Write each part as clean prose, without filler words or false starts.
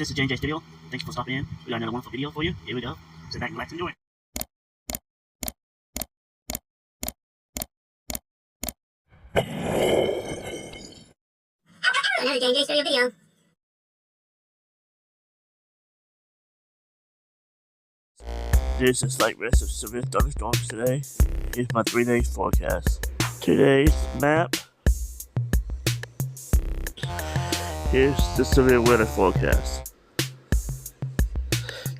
This is J&J Studio. Thanks for stopping in. We got another wonderful video for you. Here we go. Sit back and relax and enjoy. Another J&J Studio video. There's a slight risk of severe thunderstorms today. Here's my 3-day forecast. Today's map. Here's the severe weather forecast.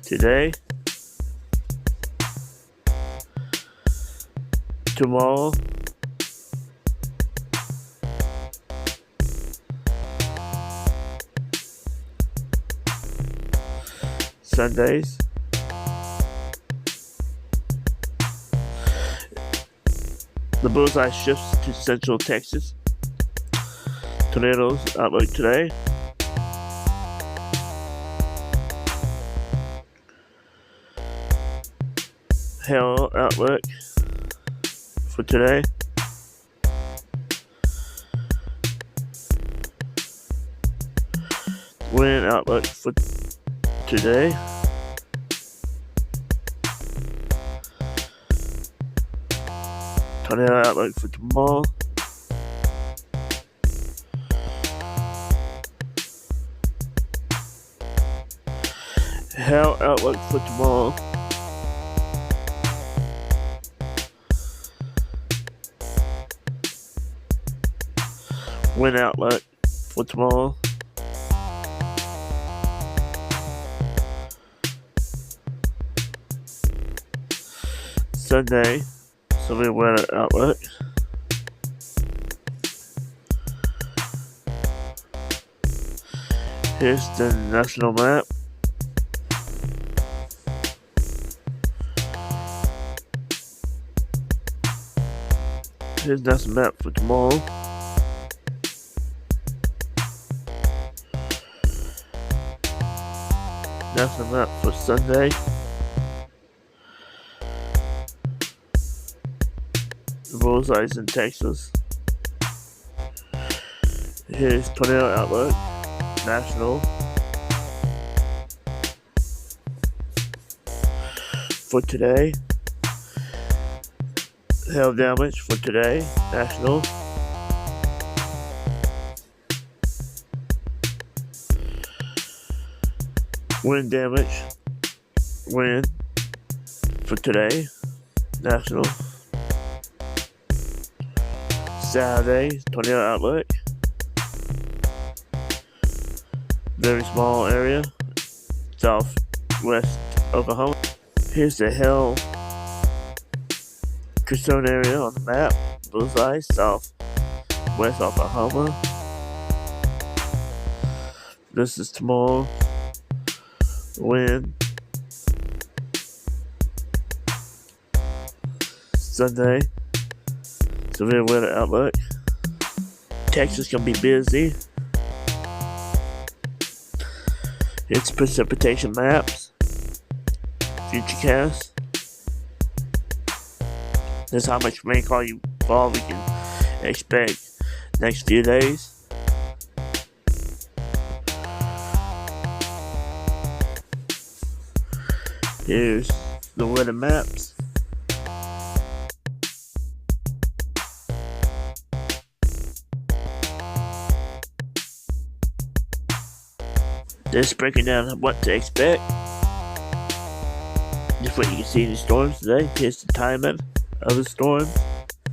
Today, tomorrow, Sundays, the bullseye shifts to central Texas. Tornadoes outlook today. Hail outlook for today. Wind outlook for today. Tornado outlook for tomorrow. Hail outlook for tomorrow. Wind outlook for tomorrow. Sunday, severe weather outlook. Here's the national map. Here's the national map for tomorrow. National map for Sunday. The bullseyes in Texas. Here's tornado outlook. National. For today. Hail damage for today. National. Wind damage. Wind for today. National. Saturday, tornado outlook. Very small area. Southwest Oklahoma. Here's the hail concern area on the map. Bullseye, southwest Oklahoma. This is tomorrow. Wind. Sunday. Severe weather outlook. Texas gonna be busy. It's precipitation maps. Futurecast. This is how much rainfall we can expect next few days. Here's the weather maps. Just breaking down what to expect. This is what you can see in the storms today. Here's the timing of the storm.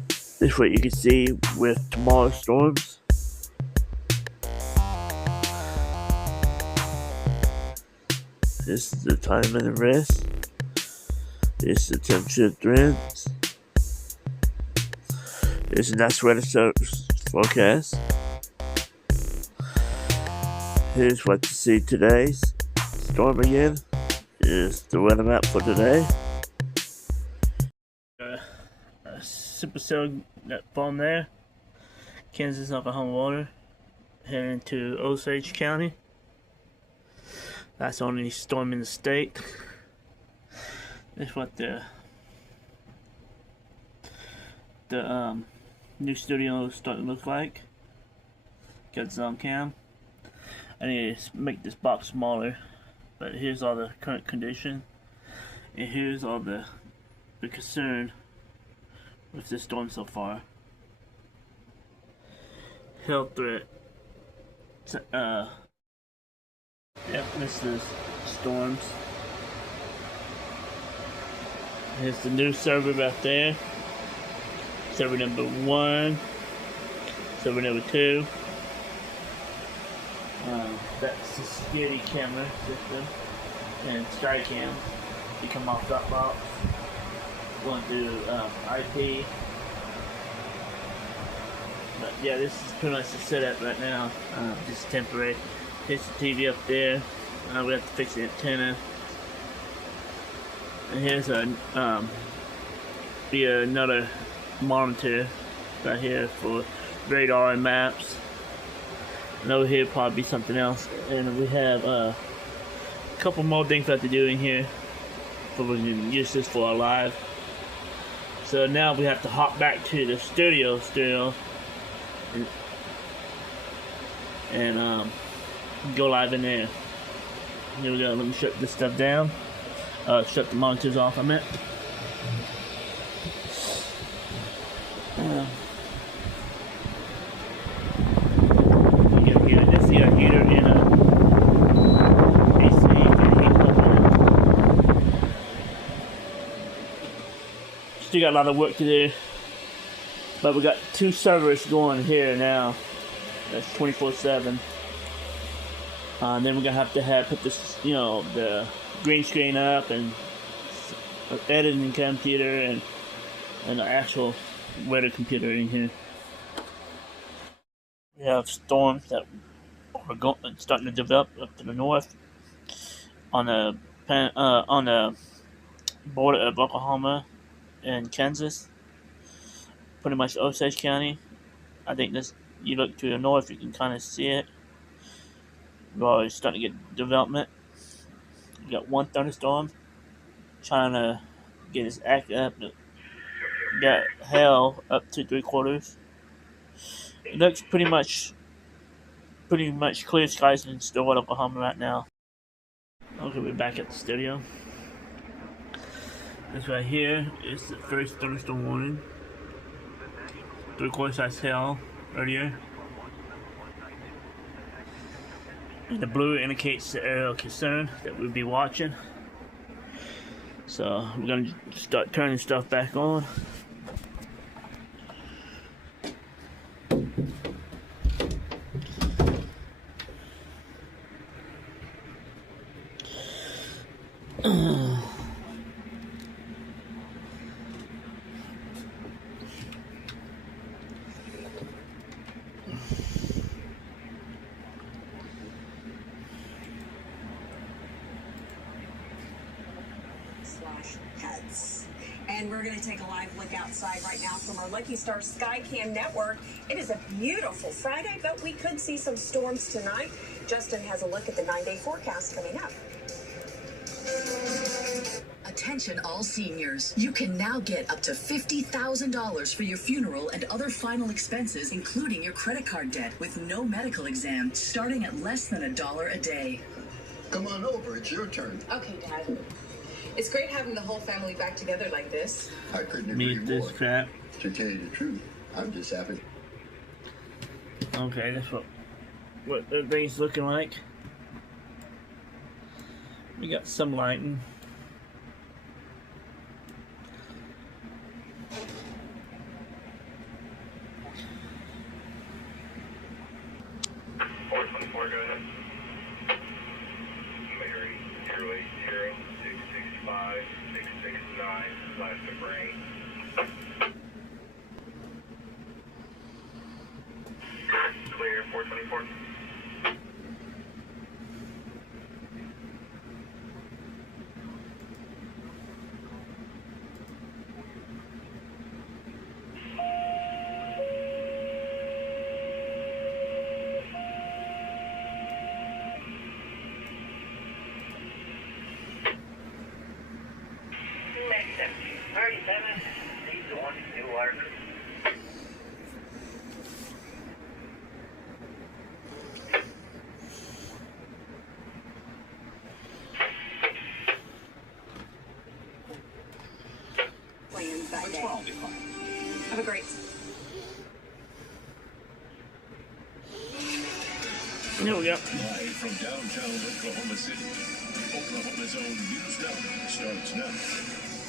This is what you can see with tomorrow's storms. This is the timing and rest. This is the temperature trends. This is the National Weather Service forecast. Here's what to see today's storm again. Here's the weather map for today. Supercell that formed there. Kansas, Oklahoma water. Heading to Osage County. That's the only storm in the state. That's what the new studio is starting to look like. Got zone cam. I need to make this box smaller. But here's all the current condition, and here's all the concern with this storm so far. Health threat. Yep, this is storms. Here's the new server right there. Server number 1. Server number 2. That's the security camera system. And Skycam. You come off Dropbox. Going through IP. But yeah, this is pretty much the setup right now. Just temporary. Here's the TV up there. We have to fix the antenna. And here's another monitor right here for radar and maps. And over here probably be something else. And we have a couple more things we have to do in here before we can use this for our live. So now we have to hop back to the studio still and go live in there. Here we go. Let me shut this stuff down. Shut the monitors off, I meant. This is a heater in a AC and heat pump in it. Still got a lot of work to do. But we got 2 servers going here now. That's 24/7. Then we're gonna have to put this, the green screen up and editing computer and an actual weather computer in here. We have storms that are starting to develop up to the north on the border of Oklahoma and Kansas, pretty much Osage County. I think this. You look to the north, you can kind of see it. We're already starting to get development. We got 1 thunderstorm trying to get its act up. Got hail up to 3/4. It looks pretty much clear skies in Stillwater, Oklahoma right now. Okay, we're back at the studio. This right here is the first thunderstorm warning. 3/4 size hail earlier. And the blue indicates the area of concern that we'll be watching. So we're gonna start turning stuff back on. Pets. And we're going to take a live look outside right now from our Lucky Star Skycam network. It is a beautiful Friday, but we could see some storms tonight. Justin has a look at the 9-day forecast coming up. Attention all seniors. You can now get up to $50,000 for your funeral and other final expenses, including your credit card debt, with no medical exam, starting at less than $1 a day. Come on over, it's your turn. Okay, Dad. It's great having the whole family back together like this. I couldn't agree Meet this more. crap. To tell you the truth, I'm just happy. Okay, that's what everything's looking like. We got some lighting. Go ahead. Imagery 080-665-669, flash of rain. Clear 424. Alright, 7. Have a great. Here we go. Live from downtown Oklahoma City, Oklahoma's own News Now starts now.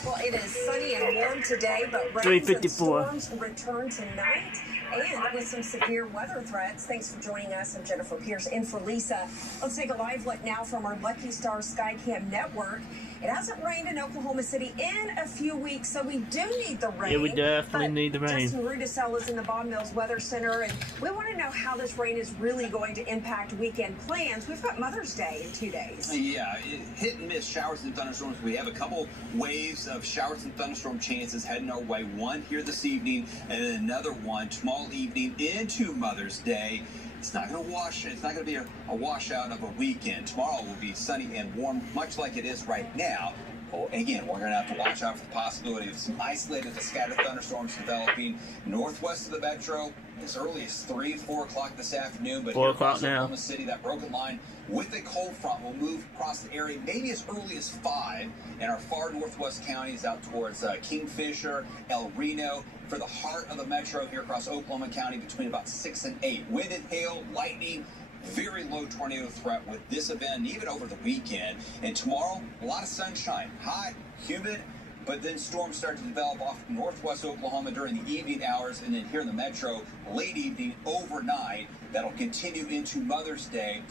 Well, it is sunny and warm today, but rains and 3:54. storms return tonight, and with some severe weather threats. Thanks for joining us. I'm Jennifer Pierce in for Lisa. Let's take a live look now from our Lucky Star Skycam network. It hasn't rained in Oklahoma City in a few weeks, so we do need the rain. Yeah, we definitely need the rain. Justin Rudisell is in the Bond Mills Weather Center, and we want to know how this rain is really going to impact weekend plans. We've got Mother's Day in 2 days. Yeah, hit and miss showers and thunderstorms. We have a couple waves of showers and thunderstorm chances heading our way. One here this evening, and then another one tomorrow evening into Mother's Day. It's not going to wash. It's not going to be a washout of a weekend. Tomorrow will be sunny and warm, much like it is right now. Well, again, we're going to have to watch out for the possibility of some isolated to scattered thunderstorms developing northwest of the metro as early as 3, 4 o'clock this afternoon. But 4 o'clock now. Oklahoma City, that broken line with a cold front will move across the area maybe as early as 5 in our far northwest counties out towards Kingfisher, El Reno. For the heart of the metro here across Oklahoma County between about 6 and 8. Wind and hail, lightning, very low tornado threat with this event, even over the weekend. And tomorrow, a lot of sunshine, hot, humid, but then storms start to develop off northwest Oklahoma during the evening hours, and then here in the metro, late evening, overnight. That'll continue into Mother's Day.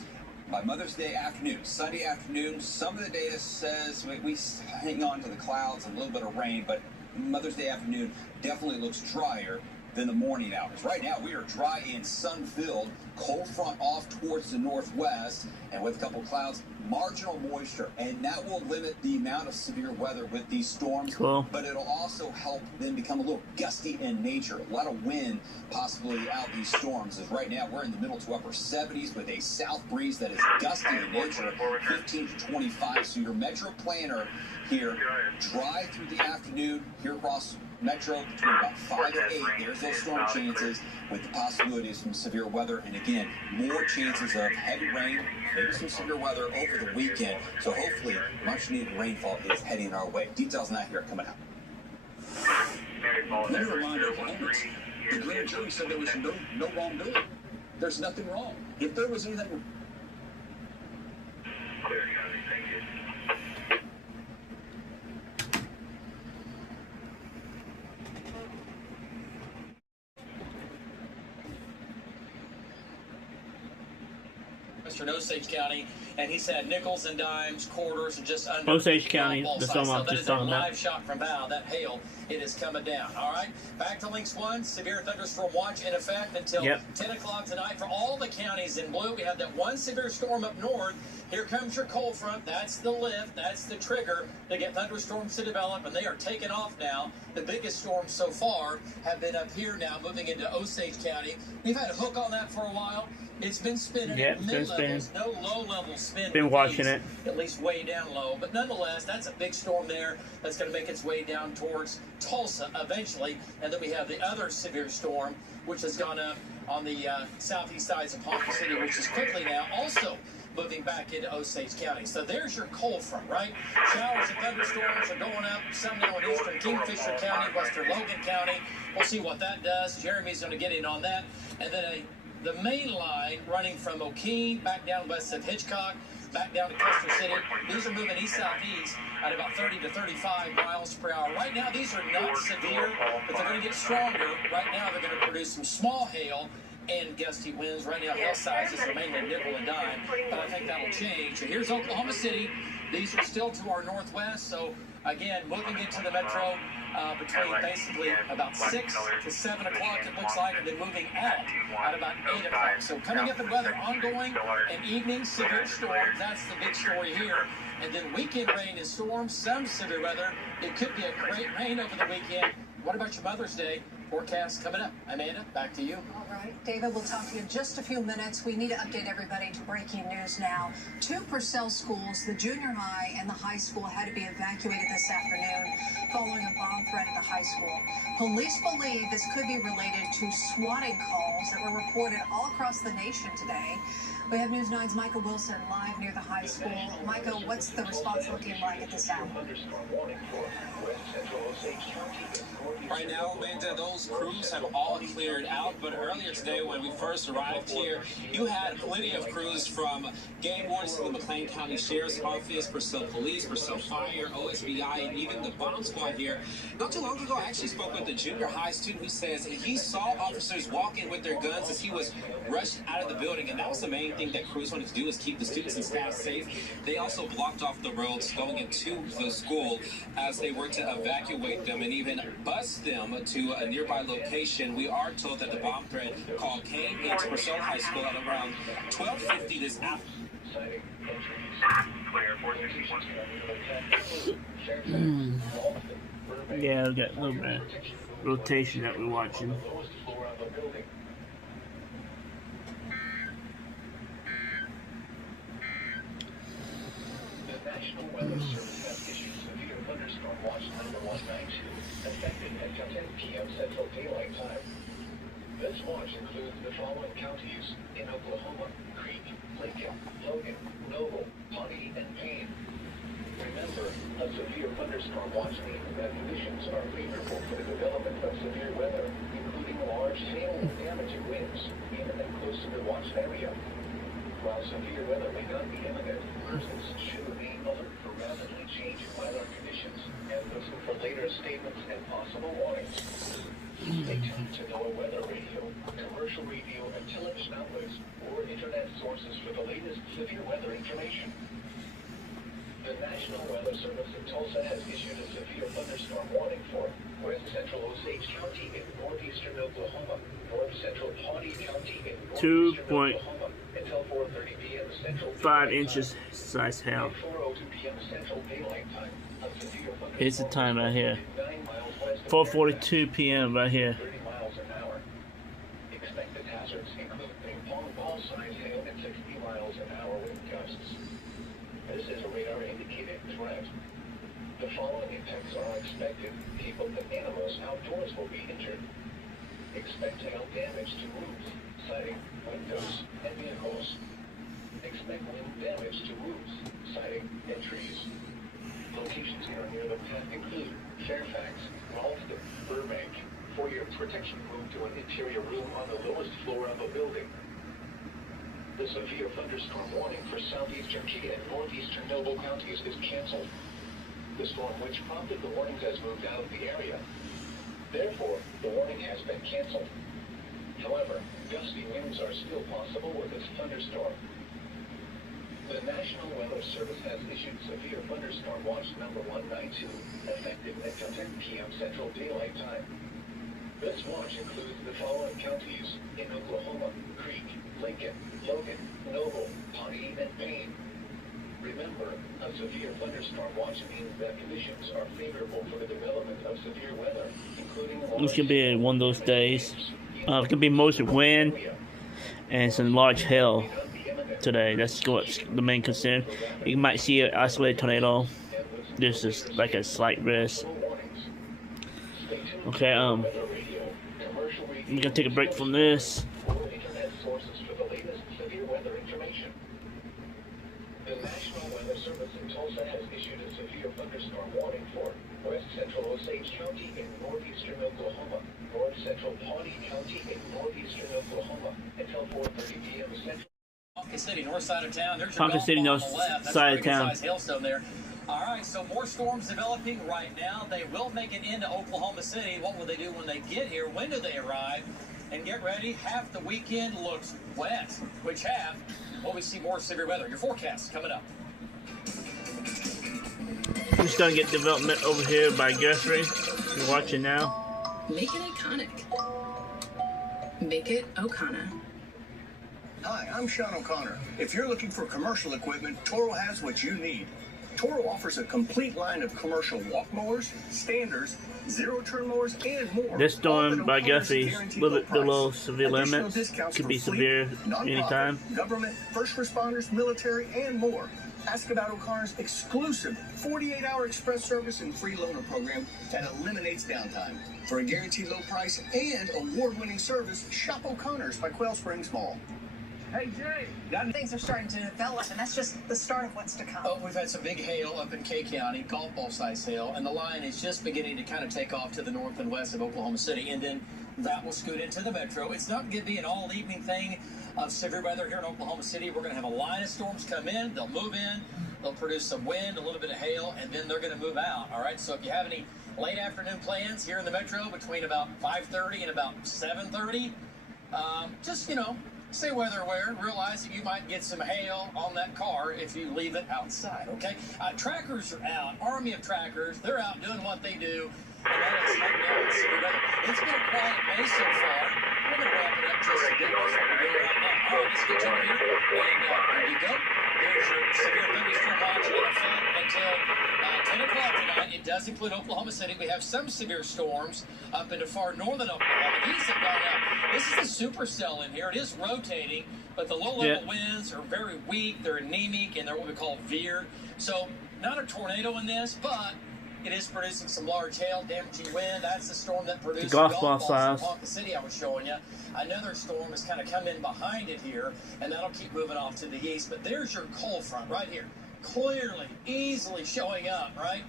By Mother's Day afternoon, Sunday afternoon, some of the data says we hang on to the clouds and a little bit of rain, but Mother's Day afternoon definitely looks drier than the morning hours. Right now, we are dry and sun-filled, cold front off towards the northwest, and with a couple clouds, marginal moisture, and that will limit the amount of severe weather with these storms. Cool. But it'll also help them become a little gusty in nature. A lot of wind possibly out these storms, as right now we're in the middle to upper 70s with a south breeze that is gusty in nature, 15 to 25. So your metro planner here, dry through the afternoon here across metro between about 5 and 8. There's those storm chances with the possibility of some severe weather, and again, more chances of heavy rain, maybe some severe weather over the weekend. So hopefully, much needed rainfall is heading our way. Details on that here coming up. Let me remind Oklahomans, the grand jury said there was no wrongdoing. There's nothing wrong. If there was anything. Clear, County, thank you. Western Osage County, and he said nickels and dimes, quarters, and just under. Osage County, ball that's size. all I'm So that just is a talking about. live shot from Bow. That hail, it is coming down. All right, back to Links 1. Severe thunderstorm watch in effect until 10 o'clock tonight for all the counties in blue. We have that one severe storm up north. Here comes your cold front. That's the lift. That's the trigger to get thunderstorms to develop, and they are taking off now. The biggest storms so far have been up here now, moving into Osage County. We've had a hook on that for a while. It's been spinning at mid-levels, no low-level spin. Been watching it. At least way down low. But nonetheless, that's a big storm there that's going to make its way down towards Tulsa eventually. And then we have the other severe storm, which has gone up on the southeast sides of Ponca City, which is quickly now also moving back into Osage County. So there's your cold front, right? Showers and thunderstorms are going up, some now in eastern Kingfisher County, western Logan County. We'll see what that does. Jeremy's going to get in on that. And then the main line running from O'Keene back down west of Hitchcock, back down to Custer City. These are moving east-southeast at about 30 to 35 miles per hour. Right now, these are not severe, but they're going to get stronger. Right now, they're going to produce some small hail and gusty winds. Right now, hail sizes are mainly nickel and dime, but I think that'll change. So here's Oklahoma City. These are still to our northwest, so again, moving into the metro between basically about 6 to 7 o'clock, it looks like, and then moving out at about 8 o'clock. So coming up in weather, ongoing and evening severe storms. That's the big story here. And then weekend rain and storms, some severe weather. It could be a great rain over the weekend. What about your Mother's Day forecast coming up? Amanda, back to you. All right, David, we'll talk to you in just a few minutes. We need to update everybody to breaking news now. 2 Purcell schools, the junior high and the high school, had to be evacuated this afternoon following a bomb threat at the high school. Police believe this could be related to swatting calls that were reported all across the nation today. We have News 9's Micah Wilson live near the high school. Micah, what's the response looking like at this hour? Right now, Amanda, those Those crews have all cleared out, but earlier today when we first arrived here, you had plenty of crews from game wardens to the McLean County Sheriff's Office, Purcell Police, Purcell Fire, OSBI, and even the bomb squad here. Not too long ago, I actually spoke with a junior high student who says he saw officers walk in with their guns as he was rushed out of the building, and that was the main thing that crews wanted to do, is keep the students and staff safe. They also blocked off the roads going into the school as they were to evacuate them and even bus them to a nearby location. We are told that the bomb threat called Payne into Purcell High School at around 12:50 this afternoon. Yeah, we got a little bit of rotation that we're watching. The National Weather Service has issued severe thunderstorm watch number 192, effective at 10 p.m. Central Daylight Time. This watch includes the following counties in Oklahoma: Creek, Lincoln, Logan, Noble, Pawnee, and Payne. Remember, a severe thunderstorm watch means that conditions are favorable for the development of severe weather, including large hail and damaging winds in and close to the watched area. While severe weather may not be imminent, persons should remain alert for rapidly changing weather conditions and listen for later statements and possible warnings. Stay tuned to NOAA Weather Radio, commercial radio and television outlets, or internet sources for the latest severe weather information. The National Weather Service in Tulsa has issued a severe thunderstorm warning for west central Osage County in northeastern Oklahoma, north central Pawnee County in northeastern Oklahoma, until 4:30 p.m. Central 5 inches size hail. 4:02 p.m. Central Daylight Time. A severe Here's the time right here. 4:42 p.m. right here. 30 miles an hour. Expected hazards include ping pong ball size hail at 60 miles an hour wind gusts. This is a radar indicated threat. The following impacts are expected. People and animals outdoors will be injured. Expect hail damage to roofs, siding, windows, and vehicles. Expect wind damage to roofs, siding, and trees. Locations here near the path include Fairfax, Ralston, Burbank. For your protection, move to an interior room on the lowest floor of a building. The severe thunderstorm warning for southeastern Key and northeastern Noble counties is canceled. The storm which prompted the warnings has moved out of the area. Therefore, the warning has been canceled. However, gusty winds are still possible with this thunderstorm. The National Weather Service has issued severe thunderstorm watch number 192, effective at 10 p.m. Central Daylight Time. This watch includes the following counties in Oklahoma: Creek, Lincoln, Logan, Noble, Pawnee, and Payne. Remember, a severe thunderstorm watch means that conditions are favorable for the development of severe weather, including This could be one of those days. It could be mostly wind and some large hail today. That's what's the main concern. You might see an isolated tornado. This is like a slight risk. Okay, I'm gonna take a break from this. internet sources for the latest severe weather information. The National Weather Service in Tulsa has issued a severe thunderstorm warning for west central Osage County in northeastern Oklahoma, north central Pawnee County in northeastern Oklahoma, until 4:30 p.m. Central. Ponca City, north side of town. There's Ponca City, north side of town. Hailstone there. All right, so more storms developing right now. They will make it into Oklahoma City. What will they do when they get here? When do they arrive? And get ready, half the weekend looks wet. Which half? Well, we see more severe weather. Your forecast coming up. We're just gonna get development over here by Guthrie. You're watching now. Make it iconic. Make it O'Connor. Hi, I'm Sean O'Connor. If you're looking for commercial equipment, Toro has what you need. Toro offers a complete line of commercial walk mowers, standers, zero-turn mowers, and more. This storm by Guthrie, a little bit below severe limits. Could be severe anytime. Government, first responders, military, and more. Ask about O'Connor's exclusive 48-hour express service and free loaner program that eliminates downtime. For a guaranteed low price and award-winning service, shop O'Connor's by Quail Springs Mall. Hey, Jay. Things are starting to develop, and that's just the start of what's to come. Oh, we've had some big hail up in K County, golf ball size hail, and the line is just beginning to kind of take off to the north and west of Oklahoma City, and then that will scoot into the metro. It's not going to be an all-evening thing of severe weather here in Oklahoma City. We're going to have a line of storms come in. They'll move in. They'll produce some wind, a little bit of hail, and then they're going to move out. All right, so if you have any late afternoon plans here in the metro between about 5:30 and about 7:30, just, stay weather aware. Realize that you might get some hail on that car if you leave it outside, okay? Trackers are out. Army of trackers. They're out doing what they do. And that is hunting down severe weather. It's been a quiet day so far. We're going to wrap it up just a bit. That's what we're doing right now. All right, let's get you here. And there you go. There's your severe thunderstorm watch in effect until 10 o'clock tonight. It does include Oklahoma City. We have some severe storms up into far northern Oklahoma. These have gone up. This is the supercell in here. It is rotating, but the low-level winds are very weak. They're anemic, and they're what we call veered. So not a tornado in this, but it is producing some large hail, damaging wind. That's the storm that produced the golf ball size in the city I was showing you. Another storm has kind of come in behind it here, and that'll keep moving off to the east. But there's your cold front right here. Clearly, easily showing up, right?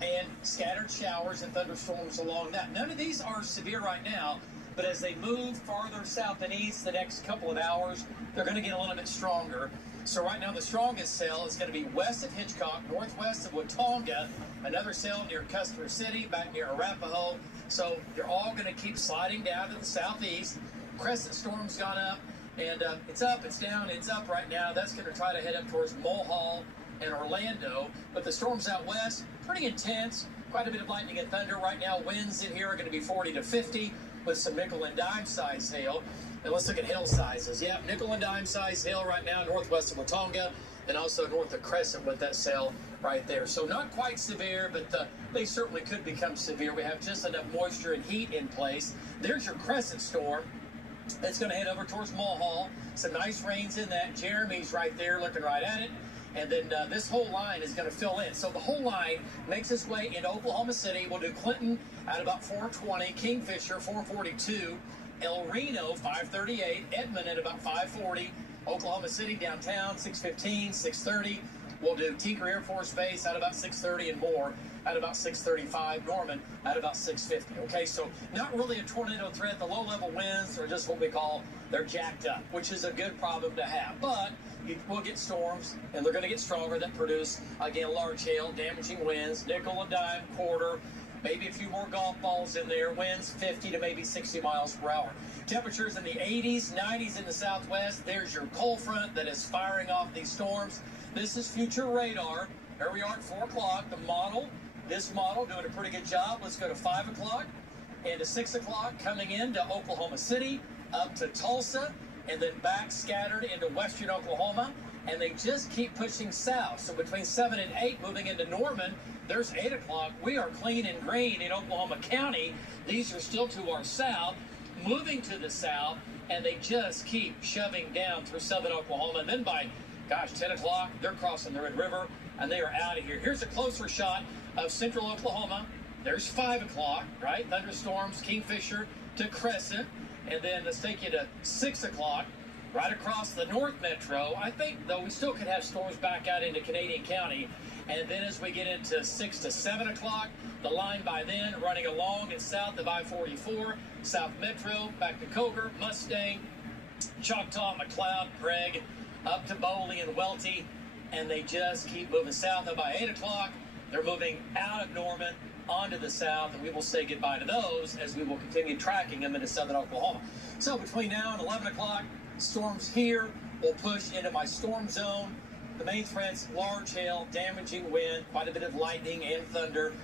And scattered showers and thunderstorms along that. None of these are severe right now, but as they move farther south and east the next couple of hours, they're going to get a little bit stronger. So right now the strongest cell is going to be west of Hitchcock, northwest of Watonga, another cell near Custer City, back near Arapahoe. So they're all going to keep sliding down to the southeast. Crescent storm's gone up, and it's up, it's down, it's up right now. That's going to try to head up towards Mulhall and Orlando. But the storms out west, pretty intense. Quite a bit of lightning and thunder. Right now, winds in here are going to be 40 to 50 with some nickel and dime size hail. And let's look at hail sizes. Yeah, nickel and dime size hail right now northwest of Watonga and also north of Crescent with that cell right there. So not quite severe, but they certainly could become severe. We have just enough moisture and heat in place. There's your Crescent storm. It's going to head over towards Mulhall. Some nice rains in that. Jeremy's right there looking right at it. And then this whole line is going to fill in. So the whole line makes its way into Oklahoma City. We'll do Clinton at about 420, Kingfisher 442, El Reno 538, Edmond at about 540, Oklahoma City downtown 615, 630. We'll do Tinker Air Force Base at about 630 and more at about 635, Norman at about 650. Okay, so not really a tornado threat. The low-level winds are just what we call, they're jacked up, which is a good problem to have. But we'll get storms, and they're going to get stronger that produce, again, large hail, damaging winds, nickel and dime, quarter, maybe a few more golf balls in there, winds 50 to maybe 60 miles per hour. Temperatures in the 80s, 90s in the southwest. There's your cold front that is firing off these storms. This is future radar. Here we are at 4 o'clock. The model, this model doing a pretty good job. Let's go to 5 o'clock and to 6 o'clock coming into Oklahoma City, up to Tulsa, and then back scattered into western Oklahoma, and they just keep pushing south. So between 7 and 8, moving into Norman, there's 8 o'clock. We are clean and green in Oklahoma County. These are still to our south, moving to the south, and they just keep shoving down through southern Oklahoma. And then by, 10 o'clock, they're crossing the Red River, and they are out of here. Here's a closer shot of central Oklahoma. There's 5 o'clock, right? Thunderstorms, Kingfisher to Crescent. And then let's take you to 6 o'clock, right across the North Metro. I think, though, we still could have storms back out into Canadian County. And then as we get into 6 to 7 o'clock, the line by then running along and south of I-44, South Metro, back to Coger, Mustang, Choctaw, McLeod, Craig, up to Bowley and Welty. And they just keep moving south. And by 8 o'clock, they're moving out of Norman onto the south, and we will say goodbye to those as we will continue tracking them into southern Oklahoma. So between now and 11 o'clock, storms here will push into my storm zone. The main threats, large hail, damaging wind, quite a bit of lightning and thunder.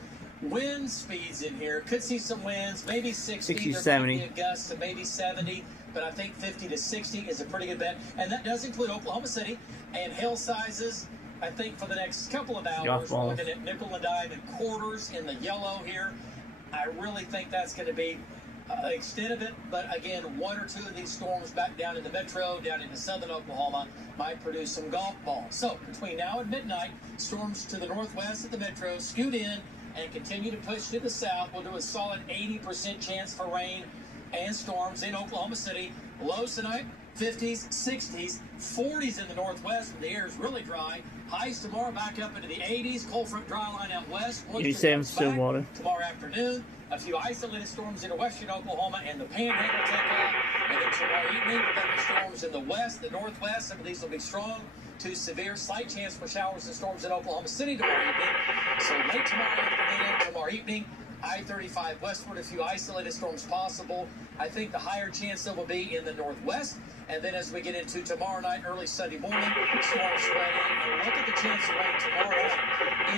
Wind speeds in here, could see some winds, maybe 60 to 70. Gusts of maybe 70, but I think 50 to 60 is a pretty good bet. And that does include Oklahoma City. And hail sizes, I think for the next couple of hours, we're looking at nickel and dime and quarters in the yellow here. I really think that's going to be the extent of it. But again, 1 or 2 of these storms back down in the metro, down into southern Oklahoma, might produce some golf balls. So between now and midnight, storms to the northwest of the metro scoot in and continue to push to the south. We'll do a solid 80% chance for rain and storms in Oklahoma City. Lows tonight, 50s, 60s, 40s in the northwest when the air is really dry. Highs tomorrow back up into the 80s. Cold front dry line out west. 87 Stillwater. Tomorrow afternoon, a few isolated storms into western Oklahoma and the Panhandle take off. And then tomorrow evening, thunderstorms in the west, the northwest. Some of these will be strong to severe. Slight chance for showers and storms in Oklahoma City tomorrow evening. So late tomorrow afternoon, tomorrow evening, I-35 westward, a few isolated storms possible. I think the higher chance there will be in the northwest. And then as we get into tomorrow night, early Sunday morning, storms spreading. And look at the chance of rain tomorrow night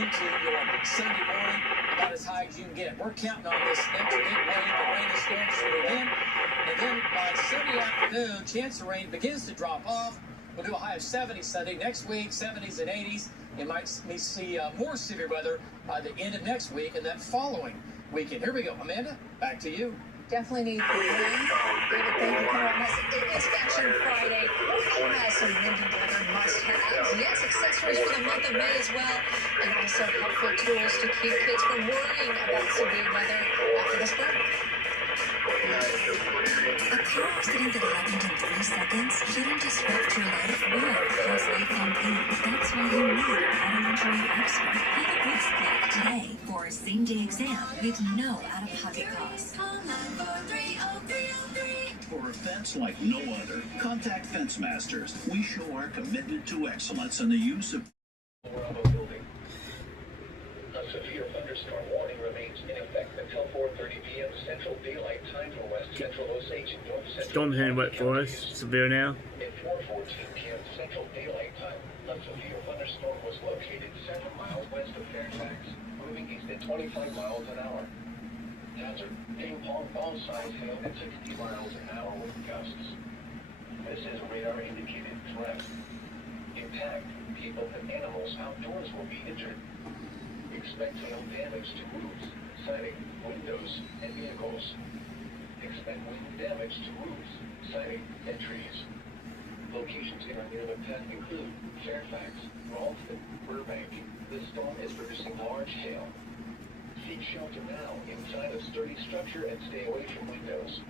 into your Sunday morning, about as high as you can get. We're counting on this next big wave of rain and storms to move in. And then by Sunday afternoon, chance of rain begins to drop off. We'll do a high of 70 Sunday. Next week, 70s and 80s. You might see more severe weather by the end of next week and that following weekend. Here we go. Amanda, back to you. Definitely need the rain. David, thank you very much. It is Fashion Friday. Who has some windy weather must-haves? Yes, accessories for the month of May as well. And also helpful tools to keep kids from worrying about severe weather after this break. A car accident that happened in 3 seconds shouldn't disrupt your life or cause lifelong pain. That's why you need an auto injury expert. Have a risk clinic today for a same-day exam with no out-of-pocket costs. Call 943-0303. For a fence like no other, contact Fence Masters. We show our commitment to excellence in the use of building. A severe thunderstorm warning remains in effect until 4:30 p.m. Central Daylight Time for West Central Osage and North Central. Storm's heading wet for us. Severe now. At 4:14 p.m. Central Daylight Time, a severe thunderstorm was located 7 miles west of Fairfax, moving east at 25 miles an hour. Hazard: ping-pong ball-sized hail at 60 miles an hour with gusts. This is radar-indicated threat. Impact: people and animals outdoors will be injured. Expect hail damage to roofs, siding, windows, and vehicles. Expect wind damage to roofs, siding, and trees. Locations in or near the path include Fairfax, Ralston, Burbank. This storm is producing large hail. Seek shelter now inside a sturdy structure and stay away from windows.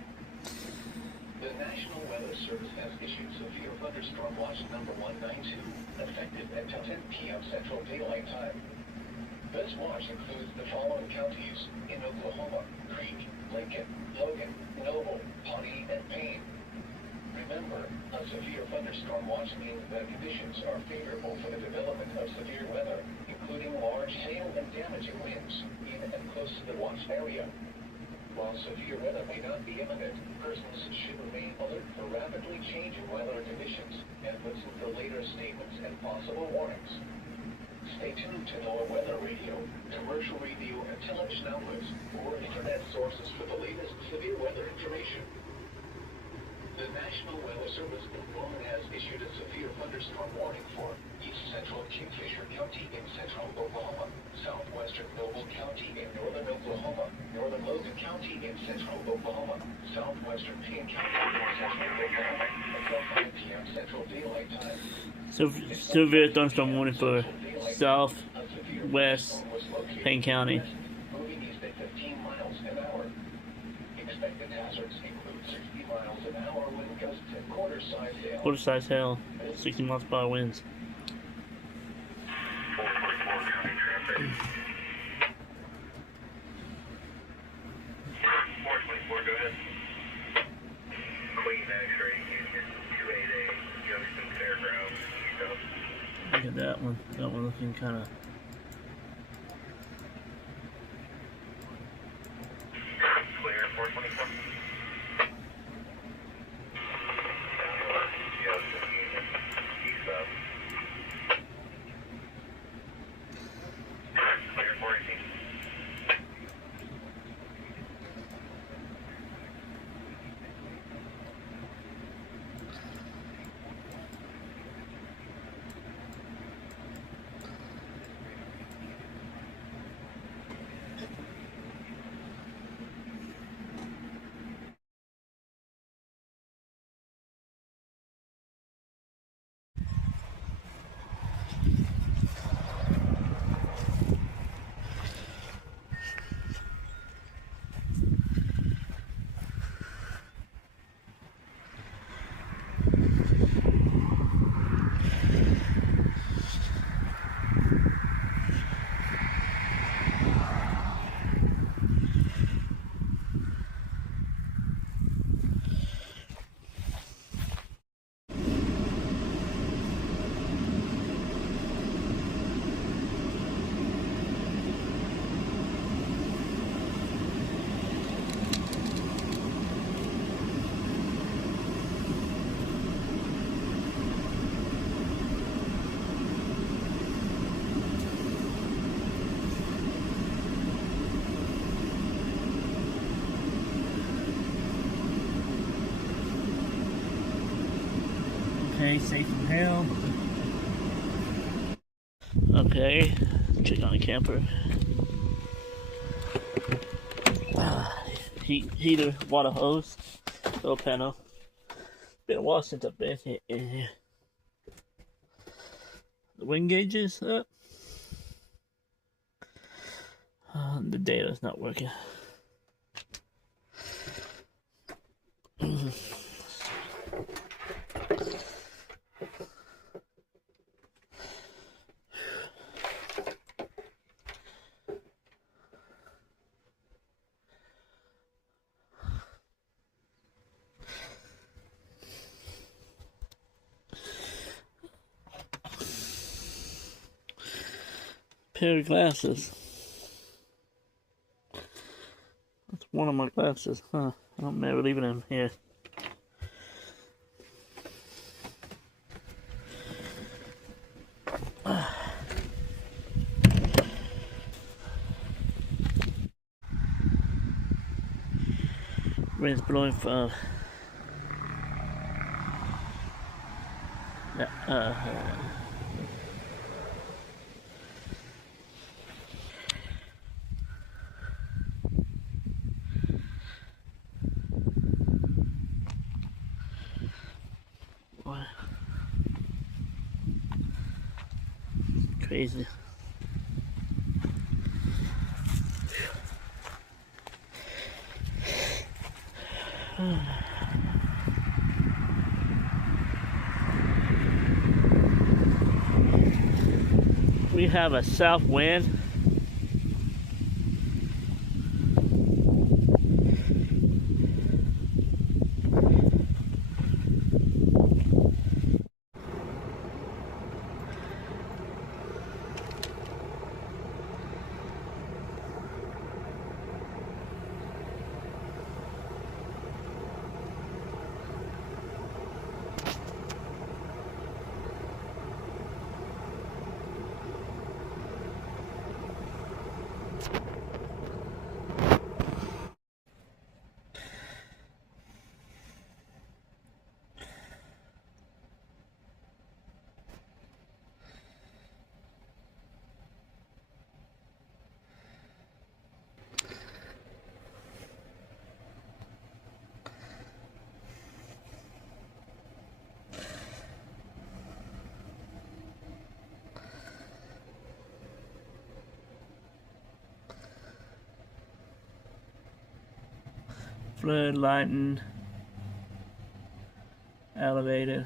The National Weather Service has issued severe thunderstorm watch number 192, effective until 10 p.m. Central Daylight Time. This watch includes the following counties in Oklahoma: Creek, Lincoln, Logan, Noble, Pawnee, and Payne. Remember, a severe thunderstorm watch means that conditions are favorable for the development of severe weather, including large hail and damaging winds, in and close to the watch area. While severe weather may not be imminent, persons should remain alert for rapidly changing weather conditions and listen to later statements and possible warnings. Stay tuned to NOAA Weather Radio, commercial radio and television outlets, or internet sources for the latest severe weather information. The National Weather Service has issued a severe thunderstorm warning for east central Kingfisher County in central Oklahoma, southwestern Noble County in northern Oklahoma, northern Logan County in central Oklahoma, southwestern Payne County in central Oklahoma, until 5 p.m. Central Daylight Time. Severe thunderstorm warning for southwest Payne County. Moving east at 15 miles an hour. Expected hazards include 60 miles an hour wind gusts and quarter-size hail. Quarter-size hail, 60 miles per hour winds. 444 County Traffic. 424, go ahead. Queen X-ray Union 288, Youngstown Fairgrounds, east of. Look at that one. That one looking kind of. Clear, 424. Youngstown Union, east of. Clear, 418. stay safe from hail. Okay, check on the camper. Heater, water hose, little panel. Been a while since I've been in here. The wind gauge is up. The data's not working. Pair of glasses. That's one of my glasses, huh? I'm never leaving them here. Wind's blowing from crazy. We have a south wind. Flood, lightning, elevated.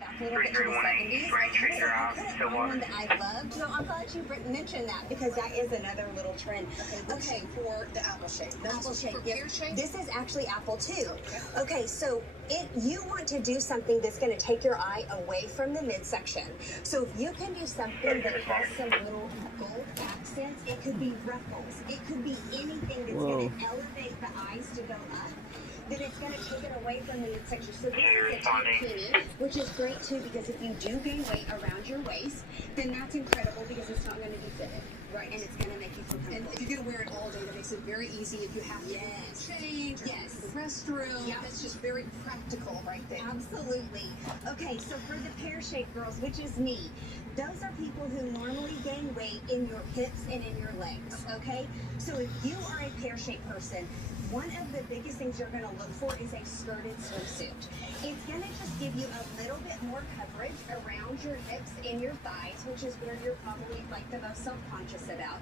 A little bit to the 70s. One that I loved. No, I'm glad you mentioned that because that is another little trend. Okay, for the apple shape. Apple shape. For pear shape? This is actually apple too. Okay, so you want to do something that's going to take your eye away from the midsection. So if you can do something that has some little gold accents, it could be ruffles. It could be anything that's going to elevate the eyes to go up. Then it's going to take it away from the midsection. So this is a bikini, which is great too because if you do gain weight around your waist, then that's incredible because it's not going to be fitted. Right. And it's going to make you feel comfortable. And if you're going to wear it all day, that makes it very easy if you have to change, yes, the restroom. Yeah. That's just very practical right there. Absolutely. Okay, so for the pear-shaped girls, which is me, those are people who normally gain weight in your hips and in your legs, okay? So if you are a pear-shaped person, one of the biggest things you're going to look for is a skirted swimsuit. It's going to just give you a little bit more coverage around your hips and your thighs, which is where you're probably like the most self-conscious about.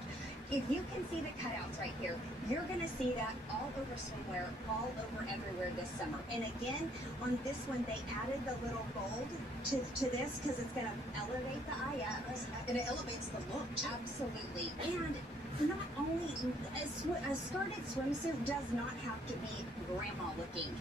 If you can see the cutouts right here, you're going to see that all over swimwear, all over everywhere this summer. And again, on this one, they added the little gold to this because it's going to elevate the eye up. And it elevates the look. Absolutely. And not only, a skirted swimsuit does not have to be grandma looking.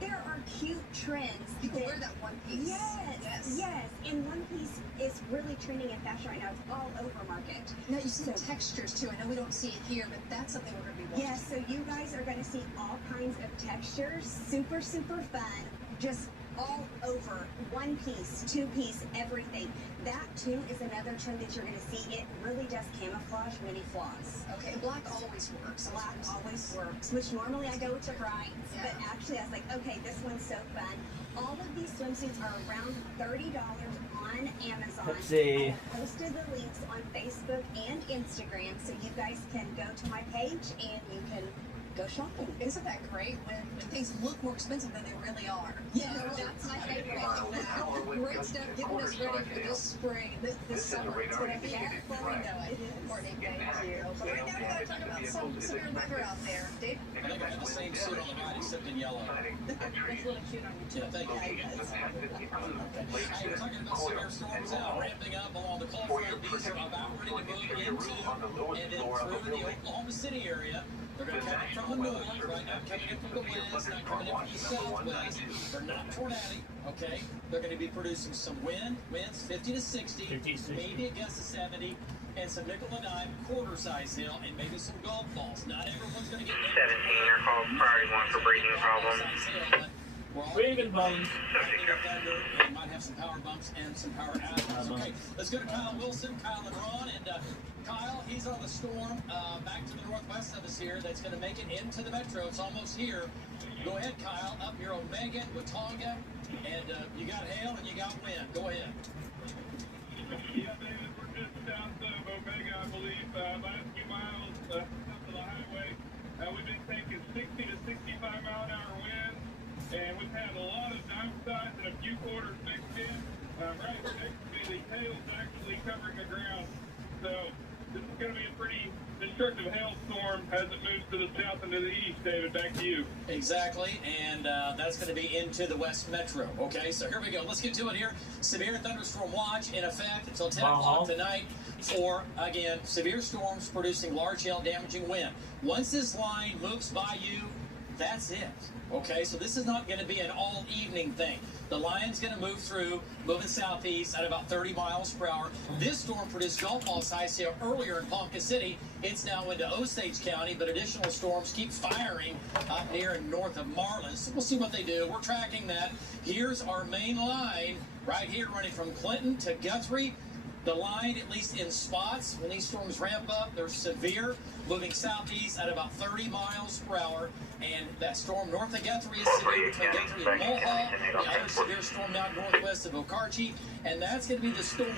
There are cute trends. You can wear that one piece. Yes. And one piece is really trending in fashion right now. It's all over market. Now you see the textures too. I know we don't see it here, but that's something we're going to be watching. Yes, so you guys are going to see all kinds of textures. Super, super fun. Just all over, one piece, two piece, everything. That too is another trend that you're going to see. It really does camouflage many flaws. Okay, black always works. Black always works, which normally I go with the brights, but actually I was like, okay, this one's so fun. All of these swimsuits are around $30 on Amazon. Let's see. I posted the links on Facebook and Instagram, so you guys can go to my page and you can go shopping. Isn't that great when things look more expensive than they really are? Yeah, that's my favorite. Great stuff getting us ready for this spring, this summer. It's going to be fun. We know it. Courtney, thank you. But right now we got to talk about some severe weather out there. Dave? I think I have the same suit on the right except in yellow. That's a little cute on you too. Yeah, thank you. Hey, we're talking about severe storms now ramping up along the cold front. These are about ready to move into and then through the Oklahoma City area. They're going to come in from the north, right now coming in from the west, not coming in from the southwest. They're not tornadic, okay? They're going to be producing some winds 50 to 60, maybe a gust of 70, and some nickel and dime quarter-size hail, and maybe some golf balls. Not everyone's going to get 17, your call priority 1 for braking problems. Breathing bumps. Thunder, and might have some power bumps and some power outages. Okay, let's go to Kyle Wilson, Kyle and Ron, and Kyle, he's on the storm back to the northwest of us here that's going to make it into the metro. It's almost here. Go ahead, Kyle, up near Omega, Watonga, and you got hail and you got wind. Go ahead. Yeah, David, we're just south of Omega, I believe, last few miles south of the highway. We've been taking 60 to 65 mile an hour winds, and we've had a lot of downsides and a few quarters mixed in. Right next to me, the hail's actually covering the ground. So this is going to be a pretty destructive hailstorm as it moves to the south and to the east. David, back to you. Exactly, and that's going to be into the West Metro. Okay, so here we go. Let's get to it here. Severe thunderstorm watch in effect until 10 o'clock tonight for, again, severe storms producing large hail damaging wind. Once this line moves by you, that's it. Okay, so this is not going to be an all-evening thing. The line's going to move through, moving southeast at about 30 miles per hour. This storm produced golf ball size hail earlier in Ponca City. It's now into Osage County, but additional storms keep firing up here in north of Marlin. So we'll see what they do. We're tracking that. Here's our main line right here running from Clinton to Guthrie. The line, at least in spots, when these storms ramp up, they're severe, moving southeast at about 30 miles per hour. And that storm north of Guthrie is severe between Guthrie and Mulhall. The other severe storm now northwest of Okarche. And that's going to be the storm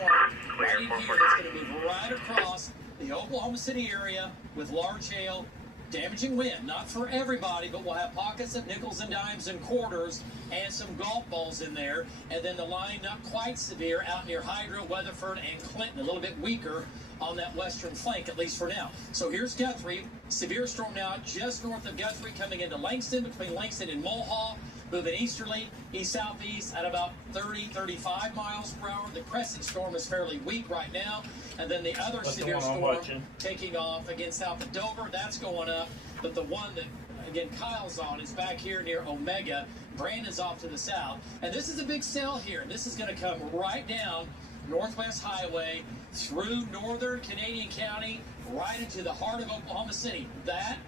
right in here that's going to move right across the Oklahoma City area with large hail, damaging wind. Not for everybody, but we'll have pockets of nickels and dimes and quarters and some golf balls in there. And then the line not quite severe out near Hydro, Weatherford, and Clinton. A little bit weaker on that western flank, at least for now. So here's Guthrie. Severe storm now just north of Guthrie coming into Langston, between Langston and Mulhall. Moving easterly, east-southeast at about 30, 35 miles per hour. The crescent storm is fairly weak right now. And then the other severe storm taking off again south of Dover. That's going up. But the one that, again, Kyle's on is back here near Omega. Brandon's off to the south. And this is a big cell here. This is going to come right down Northwest Highway through northern Canadian County right into the heart of Oklahoma City. That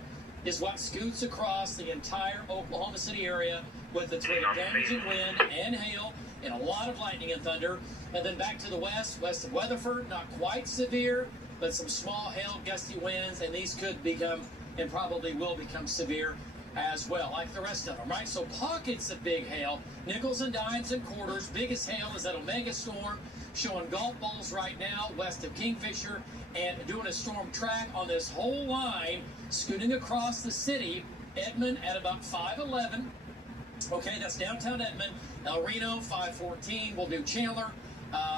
is what scoots across the entire Oklahoma City area with the threat of damaging wind and hail and a lot of lightning and thunder. And then back to the west, west of Weatherford, not quite severe, but some small hail, gusty winds, and these could become and probably will become severe as well, like the rest of them, right? So pockets of big hail, nickels and dimes and quarters. Biggest hail is that Omega storm, showing golf balls right now west of Kingfisher, and doing a storm track on this whole line, scooting across the city. Edmond at about 511. Okay, that's downtown Edmond. El Reno, 514. We'll do Chandler,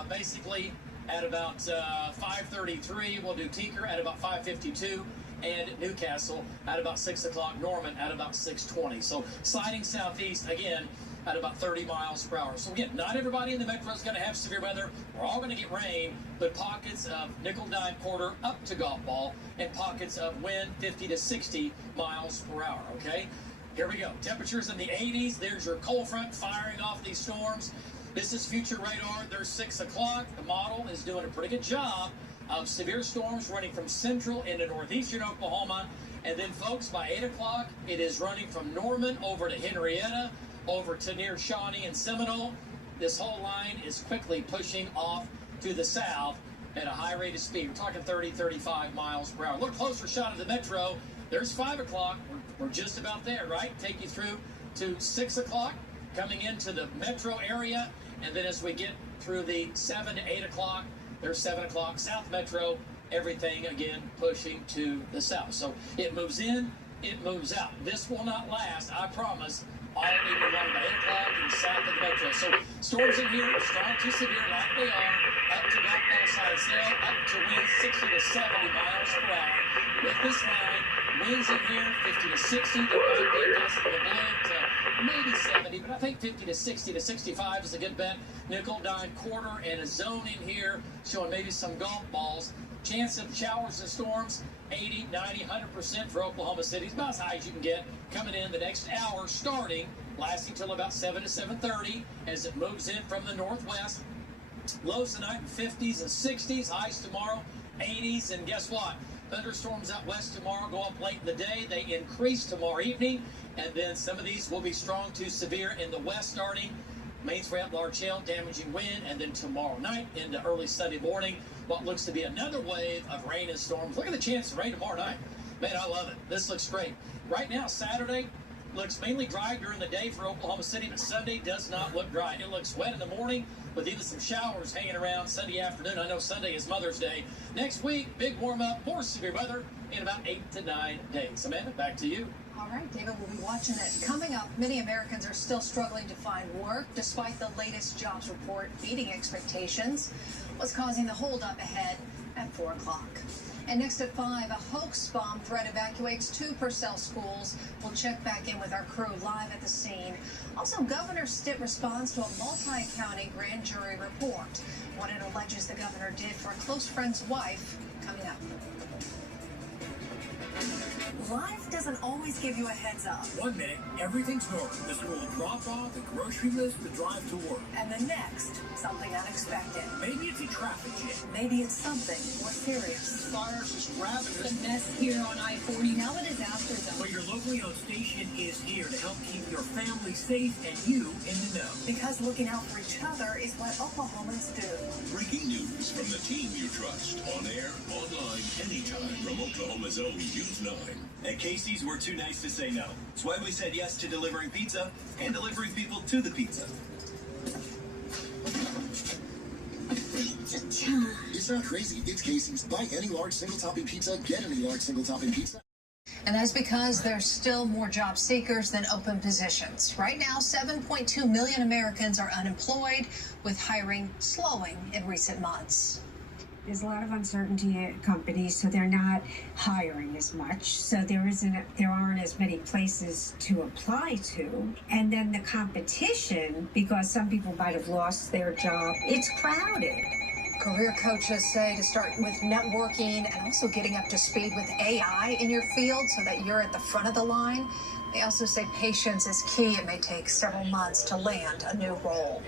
basically at about 533. We'll do Tinker at about 552. And Newcastle at about 6 o'clock. Norman at about 620. So sliding southeast again at about 30 miles per hour. So again, not everybody in the metro is going to have severe weather. We're all going to get rain, but pockets of nickel, dime, quarter up to golf ball, and pockets of wind 50 to 60 miles per hour. Okay, here we go. Temperatures in the 80s. There's your cold front firing off these storms. This is future radar. There's 6 o'clock. The model is doing a pretty good job of severe storms running from central into northeastern Oklahoma. And then, folks, by 8 o'clock, it is running from Norman over to Henrietta, over to near Shawnee and Seminole. This whole line is quickly pushing off to the south at a high rate of speed. We're talking 30, 35 miles per hour. A little closer shot of the metro. There's 5 o'clock. We're just about there, right? Take you through to 6 o'clock, coming into the metro area. And then as we get through the 7 to 8 o'clock, there's 7 o'clock, South Metro, everything again pushing to the south. So it moves in, it moves out. This will not last, I promise, all evening long by 8 o'clock and south of the metro. So storms in here, strong to severe like they are, up to Black Ball size hill, up to winds 60 to 70 miles per hour. With this line, winds in here 50 to 60, there might be a gust of the blue to maybe 70, but I think 50 to 60 to 65 is a good bet. Nickel, dime, quarter, and a zone in here showing maybe some golf balls. Chance of showers and storms, 80, 90, 100% for Oklahoma City. It's about as high as you can get coming in the next hour, starting, lasting till about 7 to 7:30 as it moves in from the northwest. Lows tonight in 50s and 60s, highs tomorrow, 80s, and guess what? Thunderstorms out west tomorrow go up late in the day. They increase tomorrow evening, and then some of these will be strong to severe in the west starting. Main spray up large hail, damaging wind, and then tomorrow night into early Sunday morning, what looks to be another wave of rain and storms. Look at the chance of rain tomorrow night. Man, I love it. This looks great. Right now, Saturday looks mainly dry during the day for Oklahoma City, but Sunday does not look dry. It looks wet in the morning with even some showers hanging around Sunday afternoon. I know Sunday is Mother's Day. Next week, big warm-up, more severe weather in about 8 to 9 days. Amanda, back to you. All right, David, we'll be watching it. Coming up, many Americans are still struggling to find work despite the latest jobs report beating expectations. What's causing the holdup ahead at 4 o'clock? And next at 5, a hoax bomb threat evacuates 2 Purcell schools. We'll check back in with our crew live at the scene. Also, Governor Stitt responds to a multi-county grand jury report. What it alleges the governor did for a close friend's wife, coming up. Life doesn't always give you a heads up. 1 minute, everything's normal. The school drop off, the grocery list, the drive to work. And the next, something unexpected. Maybe it's a traffic jam. Maybe it's something more serious. Fires is ravaging. The mess here on I-40, now a disaster zone. But your locally owned station is here to help keep your family safe and you in the know. Because looking out for each other is what Oklahomans do. Breaking news from the team you trust. On air, online, anytime. From Oklahoma's own News 9. At Casey's, we're too nice to say no. That's why we said yes to delivering pizza and delivering people to the pizza. Pizza time. It's not crazy. It's Casey's. Buy any large single-topping pizza, get any large single-topping pizza. And that's because there's still more job seekers than open positions. Right now, 7.2 million Americans are unemployed, with hiring slowing in recent months. There's a lot of uncertainty at companies, so they're not hiring as much. So there aren't as many places to apply to. And then the competition, because some people might have lost their job, it's crowded. Career coaches say to start with networking and also getting up to speed with AI in your field so that you're at the front of the line. They also say patience is key. It may take several months to land a new role.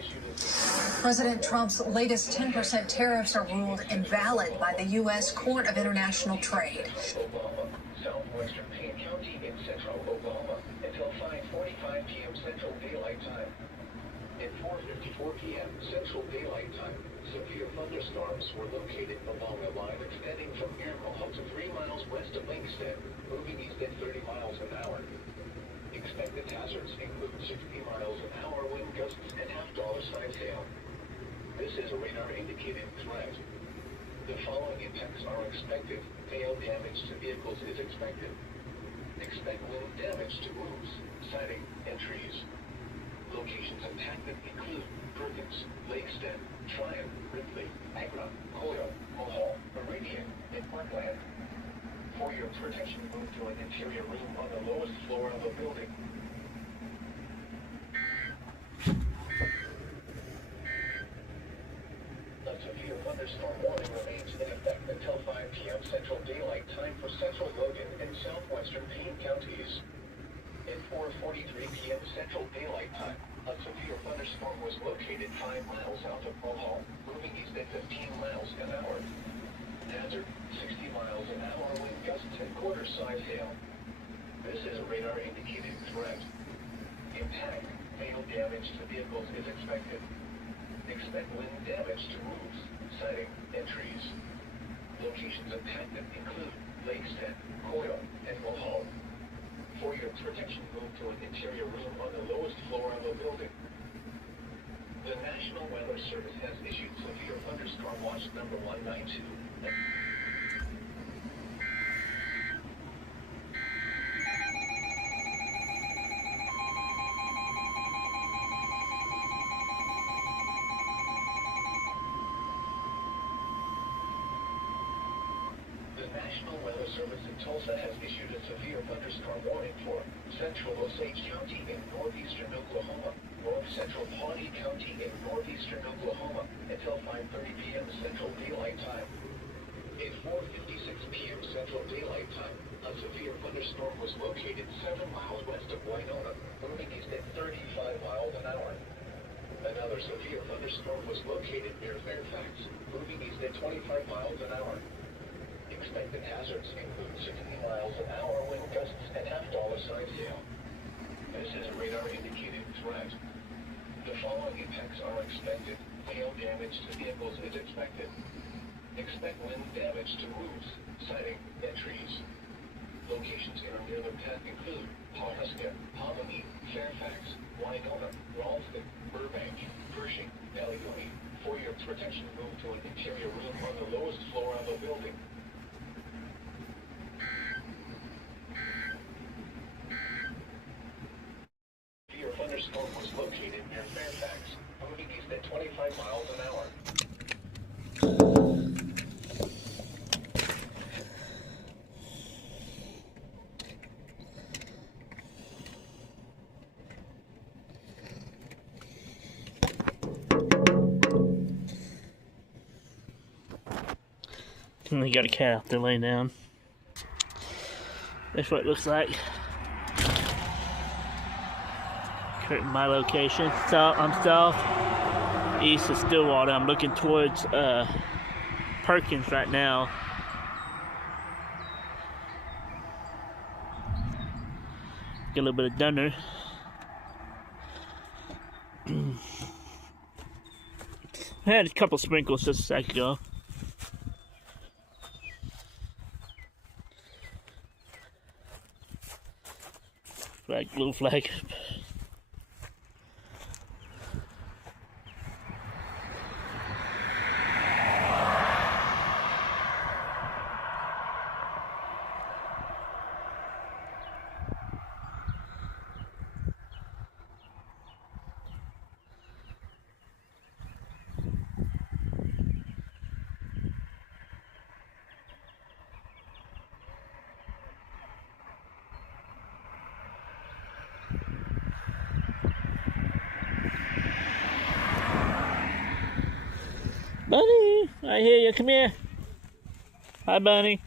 President Trump's latest 10% tariffs are ruled invalid by the U.S. Court of International Trade. Oklahoma, southwestern Payne County in central Oklahoma until 5:45 p.m. Central Daylight Time. At 4:54 p.m. Central Daylight Time, severe thunderstorms were located along a line extending from Iroquois to 3 miles west of Lincoln, moving east at 30 miles an hour. Expected hazards include 60 miles an hour wind gusts and $50 hail. This is a radar-indicated threat. The following impacts are expected. Hail damage to vehicles is expected. Expect wind damage to roofs, siding, and trees. Locations impacted include Perkins, Lakestead, Tryon, Ripley, Agra, Coyle, Mohall, Meridian, and Parkland. For your protection, move to an interior room on the lowest floor of a building. A severe thunderstorm warning remains in effect until 5 p.m. Central Daylight Time for central Logan and southwestern Payne counties. At 4:43 p.m. Central Daylight Time, a severe thunderstorm was located 5 miles south of Mohall, moving east at 15 miles an hour. Hazard, 60 miles an hour wind gusts and quarter-size hail. This is a radar-indicated threat. Impact, Hail damage to vehicles is expected. Expect wind damage to roofs, siding, and trees. Locations impacted include Lakestead, Coyle, and Mulholland. For your protection, move to an interior room on the lowest floor of the building. The National Weather Service has issued severe thunderstorm watch number 192. The National Weather Service in Tulsa has issued a severe thunderstorm warning for central Osage County in northeastern Oklahoma, north central Pawnee County in northeastern Oklahoma until 5:30 p.m. Central Daylight Time. At 4:56 p.m. Central Daylight Time, a severe thunderstorm was located 7 miles west of Winona, moving east at 35 miles an hour. Another severe thunderstorm was located near Fairfax, moving east at 25 miles an hour. Expected hazards include 60 miles an hour wind gusts and $half-size hail. This is a radar-indicated threat. The following impacts are expected. Hail damage to vehicles is expected. Expect wind damage to roofs, siding, and trees. Locations in or near the path include Pawhuska, Hominy, Fairfax, Winona, Ralston, Burbank, Pershing, Allegheny. For your protection, move to an interior room on the lowest floor of the building. Severe thunderstorm was located near Fairfax, moving east at 25 miles an hour. And they got a cat out there laying down. That's what it looks like. Currently my location. So I'm south east of Stillwater. I'm looking towards Perkins right now. Get a little bit of thunder. I had a couple sprinkles just a second ago. Flag, blue flag. Bunny, I hear you. Come here. Hi, Bunny.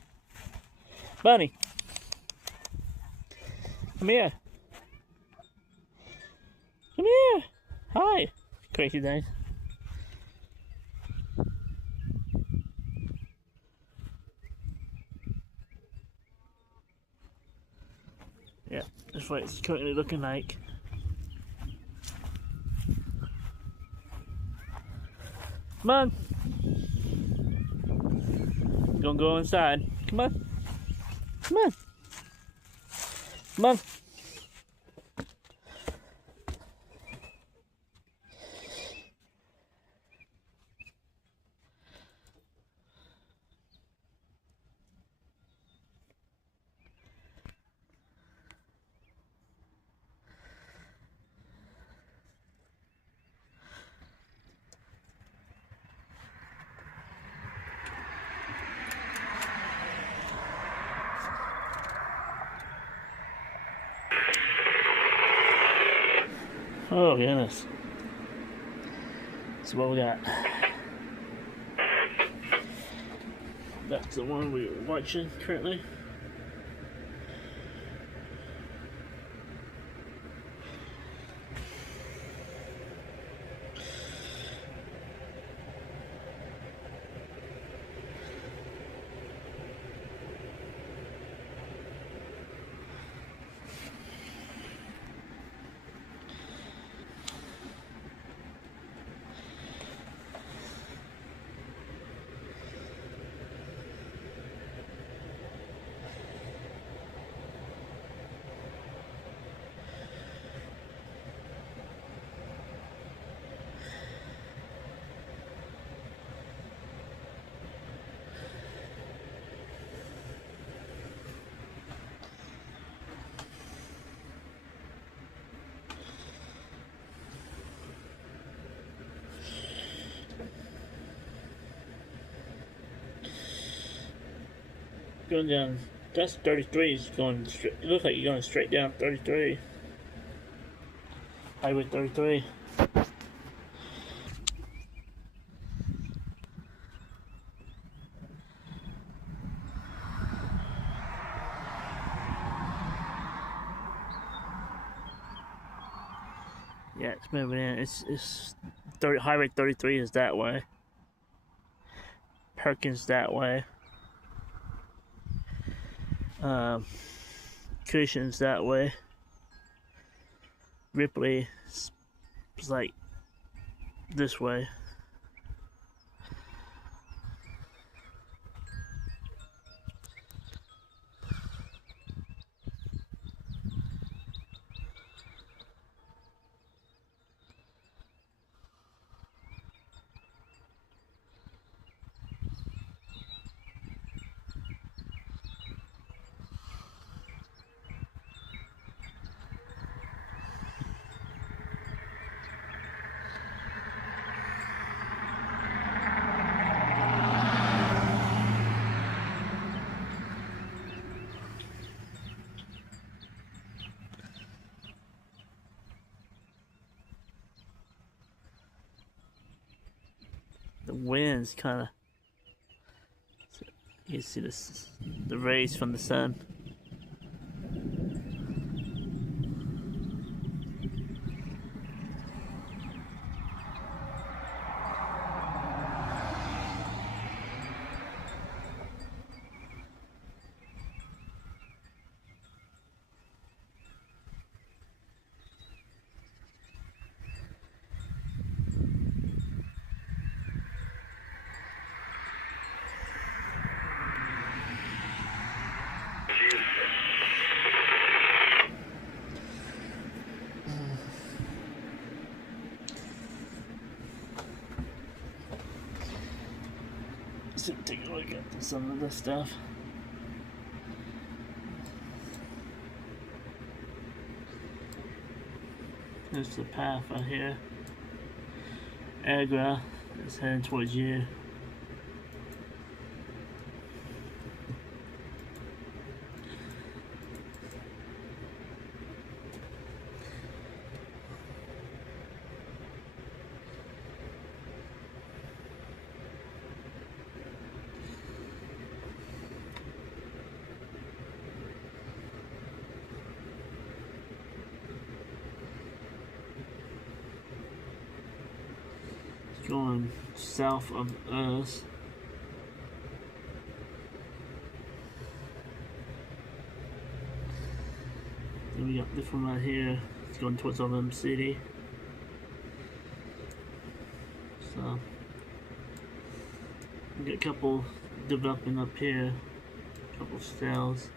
Bunny. Come here. Come here. Hi. Crazy thing. Yeah, that's what it's currently looking like. Come on. Gonna go inside. Come on. Come on. Come on. Oh goodness. So what we got? That's the one we were watching currently. Going down. That's 33. Is going straight. It looks like you're going straight down 33. Highway 33. Yeah, it's moving in. It's Highway 33 is that way. Perkins that way. Cushion's that way. Ripley is like this way. The wind's kind of, you can see the rays from the sun. Let's take a look at some of this stuff. There's the path right here. Agra is heading towards you. Going south of us. Then we got this one right here. It's going towards Oklahoma City. So we got a couple developing up here, a couple cells.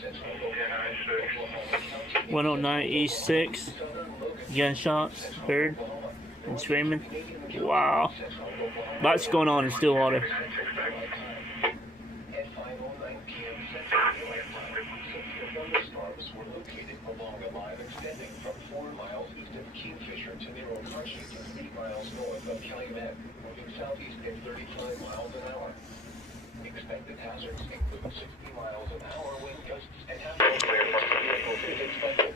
Southeastern 109 East 6 gunshots heard and screaming. Wow, lots going on in Stillwater. At 5:09 p.m. Central severe thunderstorms were located along a line extending from 4 miles east of Kingfisher to near Okarshi, 3 miles north of Calumet, moving southeast at 35 miles an hour. Expected hazards include 60 miles an hour wind gusts and vehicles is expected.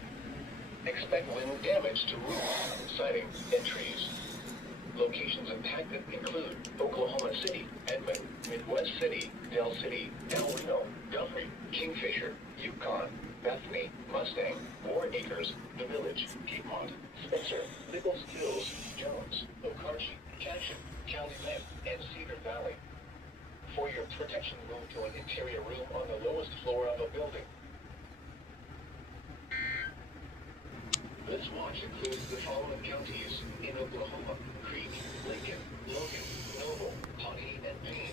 Expect wind damage to roofs, siding, and trees. Locations impacted include Oklahoma City, Edmond, Midwest City, Del City, El Reno, Guthrie, Kingfisher, Yukon. Yukon, Bethany, Mustang, 4 Acres, The Village, Piedmont, Spencer, Nichols Hills, Jones, Okarche, Cashin, Calumet, and Cedar Valley. For your protection, move to an interior room on the lowest floor of a building. This watch includes the following counties in Oklahoma: Creek, Lincoln, Logan, Noble, Pawnee, and Payne.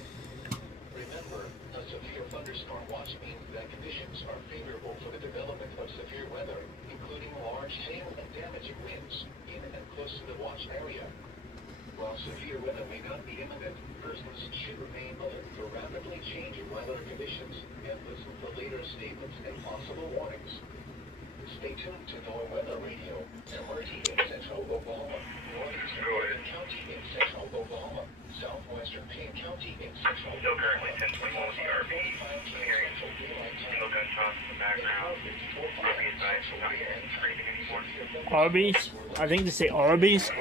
Remember, a severe thunderstorm watch means that conditions are favorable for the development of severe weather, including large hail and damaging winds in and close to the watch area. While severe weather may not be imminent, persons should remain alert for rapidly changing weather conditions and listen for later statements and possible warnings. Stay tuned to NOAA Weather Radio, Emergency in central Oklahoma, northeastern Payne County in central Oklahoma, southwestern Payne County in central Still currently 1021 with the RV. Hearing single gunshots in the background. RV advice, not hearing screaming anymore. Arby's? I think they say Arby's.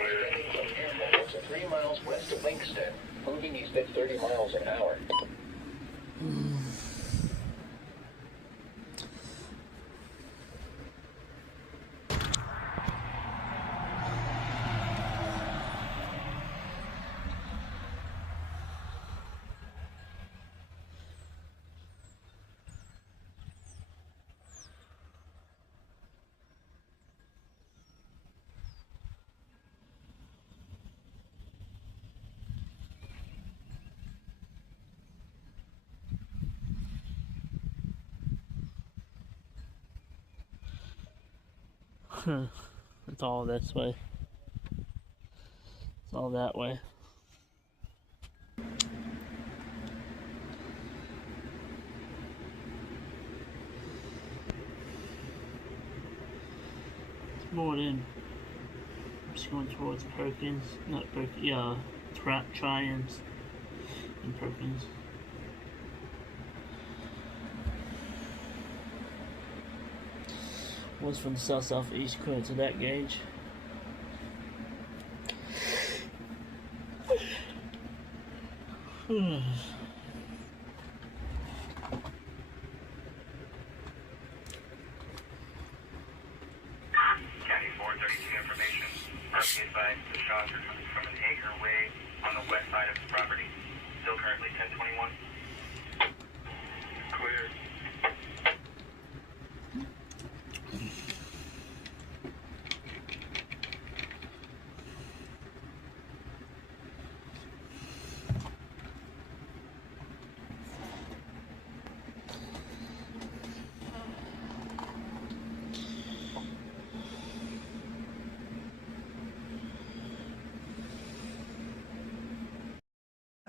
3 miles west of Linkston, moving east at 30 miles an hour. It's all this way. It's all that way. It's more in. I'm just going towards Perkins. Not Perkins, yeah, Triumphs and Perkins. One's from the south-southeast according to that gauge. County 432 information. RP advised the shots are coming from an acre away on the west side of the property. Still currently 1021. Clear.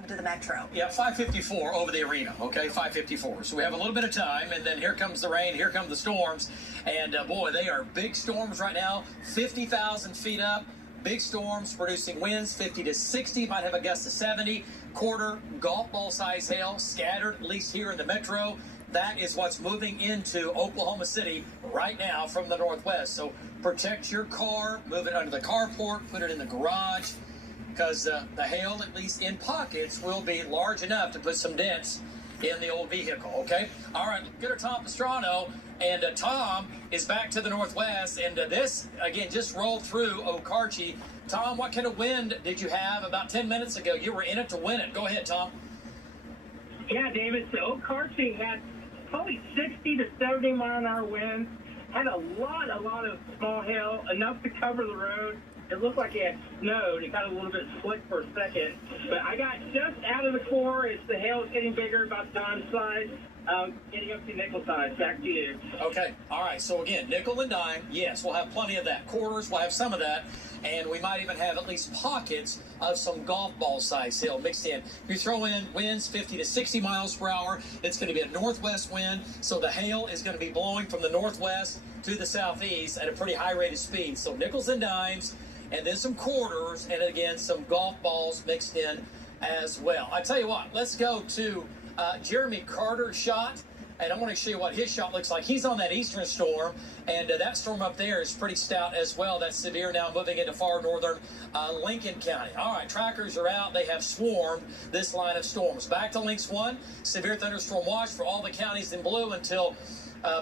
To the metro. Yeah, 5:54 over the arena, okay, 5:54. So we have a little bit of time, and then here comes the rain, here come the storms, and boy, they are big storms right now, 50,000 feet up, big storms producing winds 50 to 60, might have a gust of 70, quarter golf ball size hail scattered, at least here in the metro. That is what's moving into Oklahoma City right now from the northwest. So protect your car, move it under the carport, put it in the garage, because the hail, at least in pockets, will be large enough to put some dents in the old vehicle, okay? All right, get her Tom Pastrano, and Tom is back to the northwest, and this, again, just rolled through Okarche. Tom, what kind of wind did you have about 10 minutes ago? You were in it to win it. Go ahead, Tom. Yeah, David, so Okarche had probably 60 to 70 mile an hour winds, had a lot of small hail, enough to cover the road. It looked like it had snowed. It got a little bit slick for a second. But I got just out of the core as the hail was getting bigger, about dime size, getting up to nickel size. Back to you. Okay. All right. So, again, nickel and dime, yes, we'll have plenty of that. Quarters, we'll have some of that. And we might even have at least pockets of some golf ball size hail mixed in. You throw in winds 50 to 60 miles per hour. It's going to be a northwest wind. So the hail is going to be blowing from the northwest to the southeast at a pretty high rate of speed. So nickels and dimes, and then some quarters, and again, some golf balls mixed in as well. I tell you what, let's go to Jeremy Carter's shot and I want to show you what his shot looks like. He's on that eastern storm, and that storm up there is pretty stout as well. That's severe now, moving into far northern Lincoln County. All right, trackers are out. They have swarmed this line of storms. Back to Lynx 1, severe thunderstorm watch for all the counties in blue until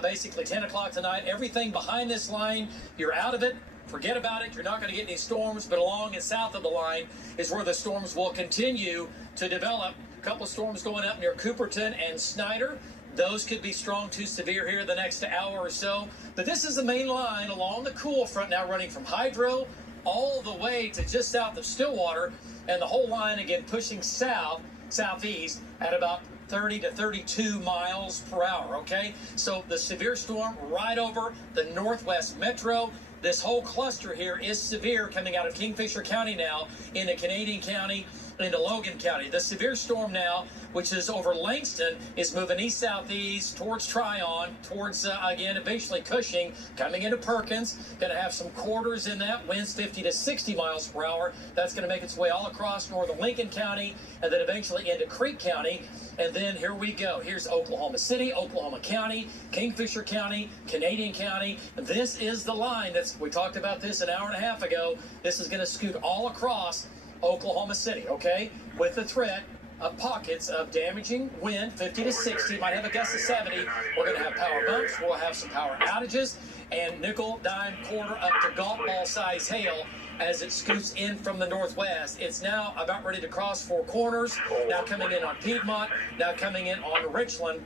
basically 10 o'clock tonight. Everything behind this line, you're out of it. Forget about it. You're not going to get any storms, but along and south of the line is where the storms will continue to develop. A couple of storms going up near Cooperton and Snyder. Those could be strong to severe here the next hour or so. But this is the main line along the cool front now, running from Hydro all the way to just south of Stillwater, and the whole line again pushing southeast at about 30 to 32 miles per hour, okay? So the severe storm right over the northwest metro. This whole cluster here is severe, coming out of Kingfisher County now into Canadian County, into Logan County. The severe storm now, which is over Langston, is moving east-southeast towards Tryon, towards, again, eventually Cushing, coming into Perkins. Going to have some quarters in that, winds 50 to 60 miles per hour. That's going to make its way all across northern Lincoln County, and then eventually into Creek County. And then here we go. Here's Oklahoma City, Oklahoma County, Kingfisher County, Canadian County. This is the line we talked about this an hour and a half ago. This is going to scoot all across Oklahoma City, okay, with the threat of pockets of damaging wind, 50 to 60, might have a gust of 70. We're going to have power bumps. We'll have some power outages and nickel, dime, quarter, up to golf ball size hail as it scoots in from the northwest. It's now about ready to cross Four Corners, now coming in on Piedmont, now coming in on Richland.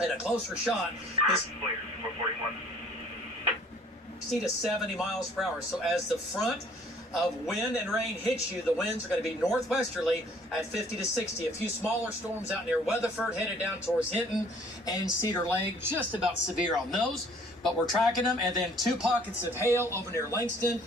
And a closer shot, this 60 to 70 miles per hour. So as the front of wind and rain hits you, the winds are going to be northwesterly at 50 to 60. A few smaller storms out near Weatherford, headed down towards Hinton and Cedar Lake, just about severe on those, but we're tracking them. And then two pockets of hail over near Langston.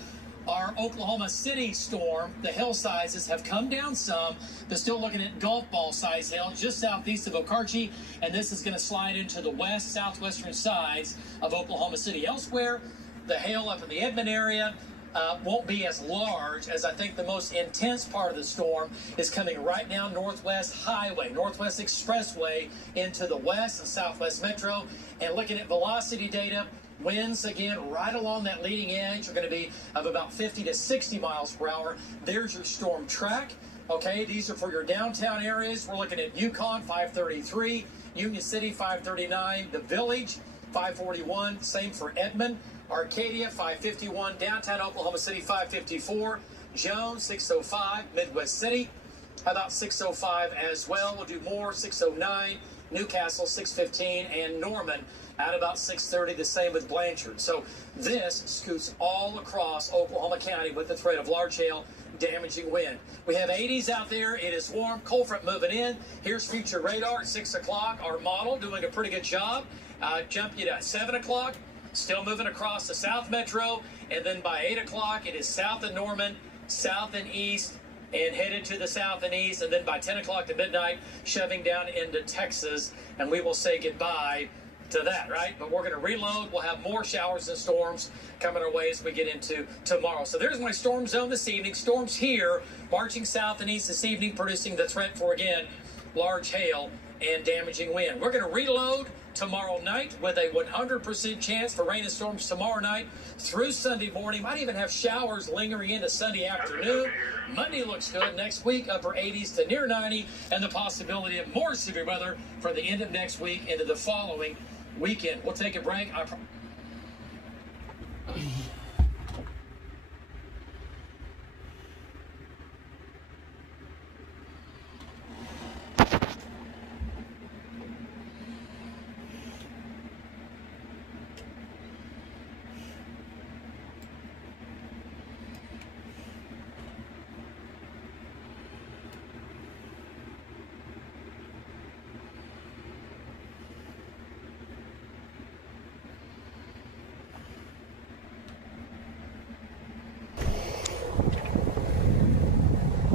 Our Oklahoma City storm, the hail sizes have come down some. They're still looking at golf ball size hail just southeast of Okarche, and this is going to slide into the west, southwestern sides of Oklahoma City. Elsewhere, the hail up in the Edmond area won't be as large, as I think the most intense part of the storm is coming right down Northwest Highway, Northwest Expressway into the west and southwest metro. And looking at velocity data, winds again right along that leading edge are going to be of about 50 to 60 miles per hour. There's your storm track. Okay, these are for your downtown areas. We're looking at Yukon 533, Union City 539, the Village 541, same for Edmond. Arcadia 551, downtown Oklahoma City 554, Jones 605, Midwest City about 605 as well. We'll do more, 609, Newcastle 615, and Norman at about 630, the same with Blanchard. So this scoots all across Oklahoma County with the threat of large hail, damaging wind. We have 80s out there. It is warm. Cold front moving in. Here's future radar at 6 o'clock. Our model doing a pretty good job. Jump you to 7 o'clock. Still moving across the South Metro, and then by 8 o'clock, it is south of Norman, south and east, and headed to the south and east, and then by 10 o'clock to midnight, shoving down into Texas, and we will say goodbye to that, right? But we're going to reload. We'll have more showers and storms coming our way as we get into tomorrow. So there's my storm zone this evening. Storms here, marching south and east this evening, producing the threat for, again, large hail and damaging wind. We're going to reload tomorrow night with a 100% chance for rain and storms tomorrow night through Sunday morning. Might even have showers lingering into Sunday afternoon. Monday looks good. Next week, upper 80s to near 90, and the possibility of more severe weather for the end of next week into the following weekend. We'll take a break.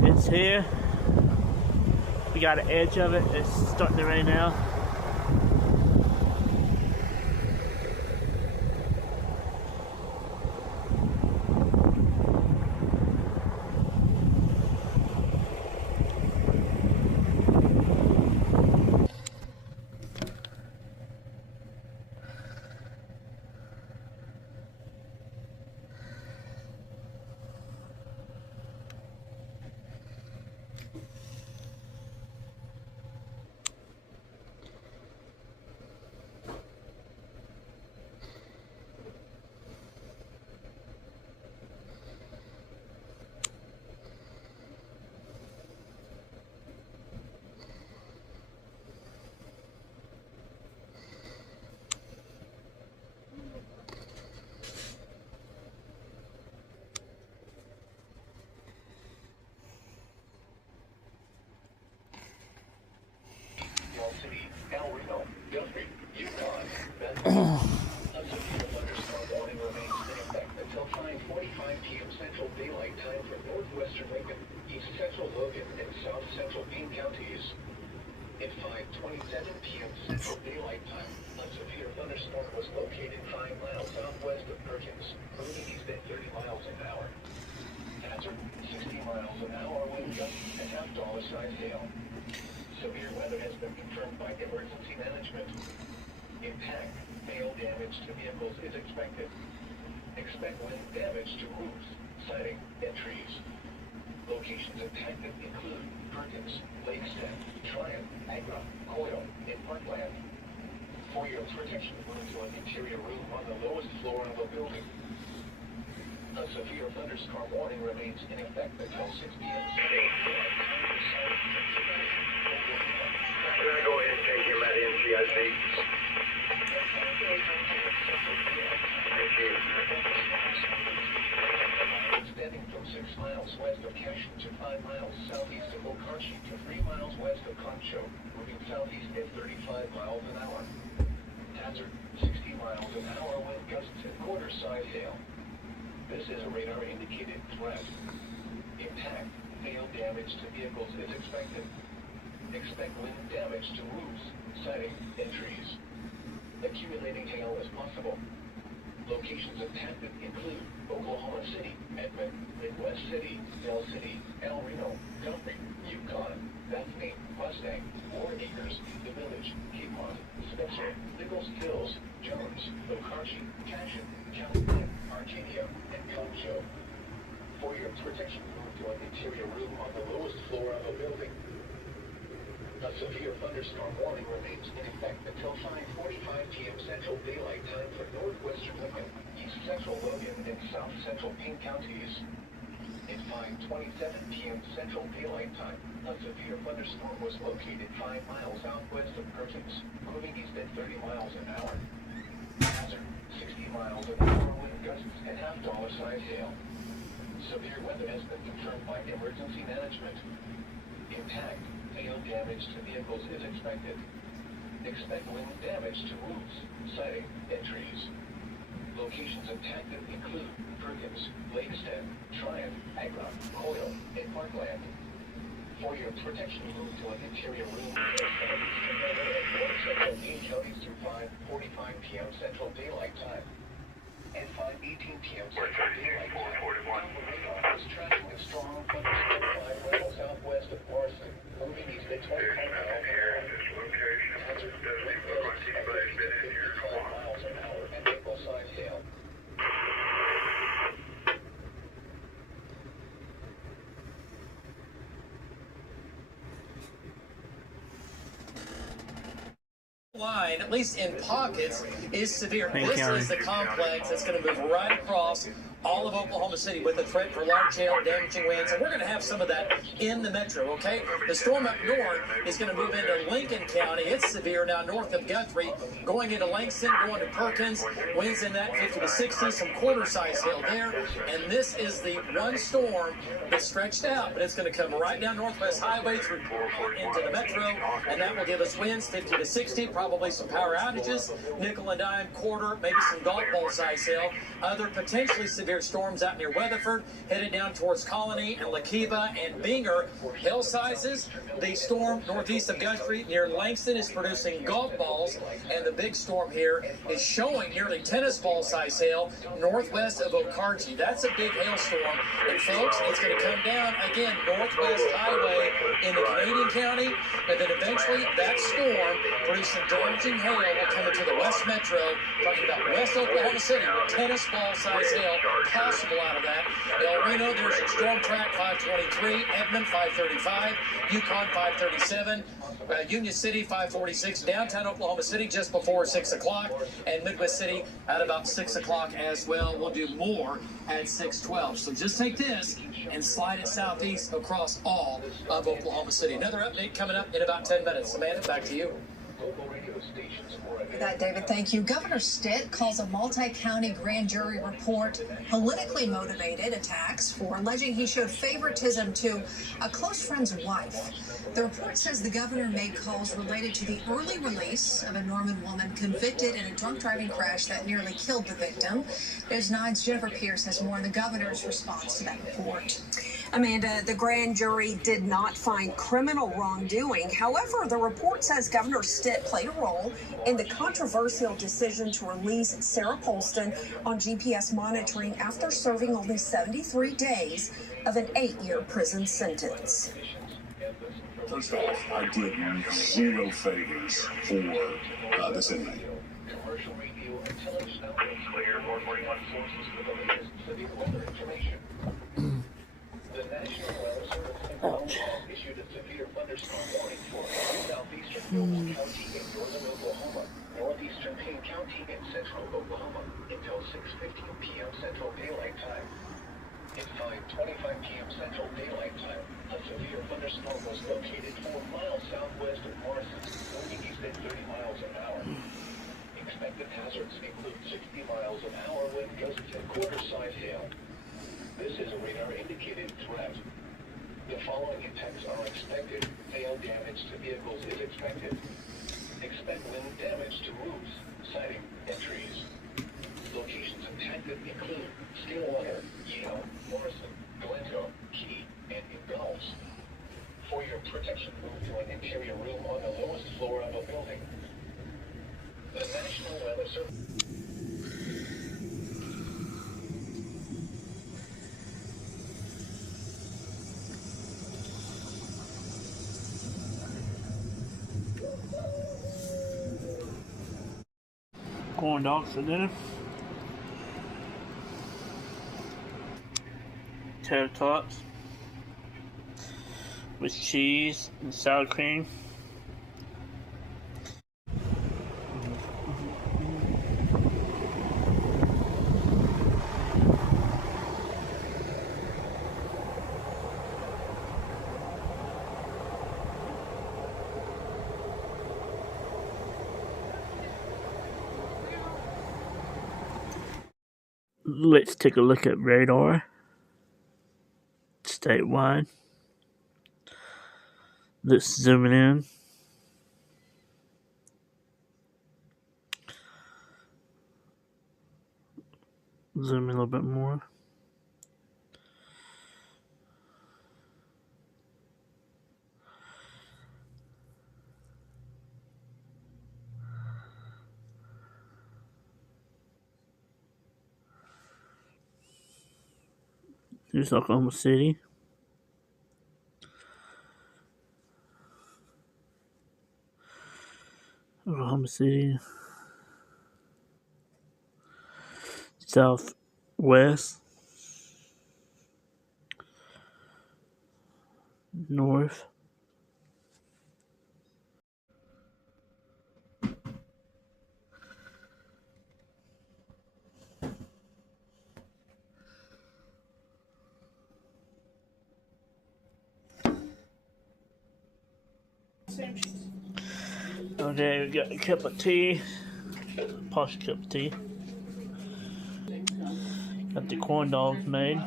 It's here. We got an edge of it. It's starting to rain now. Central Daylight Time for northwestern Lincoln, east central Logan, and south central Payne counties. At 5:27 p.m. Central Daylight Time, a severe thunderstorm was located 5 miles southwest of Perkins, moving east at 30 miles an hour. Hazard, 60 miles an hour wind gusts and $half size hail. Severe weather has been confirmed by emergency management. Impact, hail damage to vehicles is expected. Expect wind damage to roofs, siding, and trees. Locations impacted include Perkins, Lakestead, Triumph, Agra, Coyle, and Parkland. For your protection, move to an interior room on the lowest floor of a building. A severe thunderstorm warning remains in effect until 6 p.m. I'm going to go ahead and take him at NCIC. Extending from 6 miles west of Cashin to 5 miles southeast of Okarche to 3 miles west of Concho, moving southeast at 35 miles an hour. Hazard, 60 miles an hour wind gusts and quarter-size hail. This is a radar-indicated threat. Impact, hail damage to vehicles is expected. Expect wind damage to roofs, siding, and trees. Accumulating hail is possible. Locations impacted include Oklahoma City, Edmond, Midwest City, Del City, El Reno, Guthrie, Yukon, Bethany, Mustang, Warren Acres, The Village, Piedmont, Spencer, Nichols Hills, Jones, Okarche, Cashin, California, Arcadia, and Concho. For your protection, move to an interior room on the lowest floor of a building. A severe thunderstorm warning remains in effect until 5:45 p.m. Central Daylight Time for northwestern Lincoln, east central Logan, and south central Payne counties. At 5:27 p.m. Central Daylight Time, a severe thunderstorm was located 5 miles southwest of Perkins, moving east at 30 miles an hour. Hazard, 60 miles an hour wind gusts and $half size hail. Severe weather has been confirmed by emergency management. Impact, hail damage to vehicles is expected. Expect wind damage to roofs, siding, and trees. Locations impacted include Perkins, Lakestead, Triumph, Agra, Coyle, and Parkland. For your protection, move to an interior room. Central Payne counties through 5:45 p.m. Central Daylight Time. At 5:18 p.m. Central Daylight Time, is tracking a strong thunderstorm 5 miles southwest of Morrison, moving east at 25 miles an hour. Hazard, wind gusts at 55 miles an hour and April-size hail. Line, at least in pockets, is severe. This is the complex that's going to move right across all of Oklahoma City with a threat for large hail, damaging winds, and we're going to have some of that in the metro, okay? The storm up north is going to move into Lincoln County. It's severe now north of Guthrie, going into Langston, going to Perkins. Winds in that 50 to 60, some quarter-size hail there. And this is the one storm that's stretched out, but it's going to come right down Northwest Highway through into the metro, and that will give us winds 50 to 60, probably some power outages, nickel and dime, quarter, maybe some golf ball size hail. Other potentially severe storms out near Weatherford, headed down towards Colony and Lakiva and Binger. Hail sizes, the storm northeast of Guthrie near Langston is producing golf balls, and the big storm here is showing nearly tennis ball size hail northwest of Okarche. That's a big hailstorm, and folks, it's going to come down again Northwest Highway into Canadian County, and then eventually that storm producing damaging hail will come into the West Metro, talking about West Oklahoma City with tennis ball size hail possible out of that. El Reno, there's a storm track 523, Edmond 535, Yukon 537, Union City 546, downtown Oklahoma City just before 6 o'clock, and Midwest City at about 6 o'clock as well. We'll do more at 6:12. So just take this and slide it southeast across all of Oklahoma City. Another update coming up in about 10 minutes. Amanda, back to you. local radio stations for For that, David, thank you. Governor Stitt calls a multi-county grand jury report politically motivated attacks for alleging he showed favoritism to a close friend's wife. The report says the governor made calls related to the early release of a Norman woman convicted in a drunk driving crash that nearly killed the victim. News 9's Jennifer Pierce has more on the governor's response to that report. Amanda, the grand jury did not find criminal wrongdoing. However, the report says Governor Stitt played a role in the controversial decision to release Sarah Polston on GPS monitoring after serving only 73 days of an 8-year prison sentence. First off, I did 0 favors for this inmate. commercial review until it's now clear. 441 sources for the latest severe weather information. The National Weather Service issued a severe thunderstorm warning for southeastern Payne County in northern Oklahoma, northeastern Payne County in central Oklahoma until 6:15 p.m. Central Daylight Time. At 5:25 p.m. Central Daylight Time, a severe thunderstorm was located 4 miles southwest of Morrison, moving east at 30 miles an hour. Expected hazards include 60 miles an hour wind gusts and quarter-size hail. This is a radar-indicated threat. The following impacts are expected. Hail damage to vehicles is expected. Expect wind damage to roofs, siding, and trees. Locations impacted include Stillwater, Yale, Morrison, Glencoe, Key, and Ingles. For your protection, move to an interior room on the lowest floor of a building. The National Weather Service. Corn dogs for dinner. Tater tots with cheese and sour cream. Let's take a look at radar statewide. Let's zoom it in. Zoom in a little bit more. Here's Oklahoma City. Oklahoma City. Southwest. North. Okay, we got a cup of tea, posh cup of tea. Got the corn dogs made.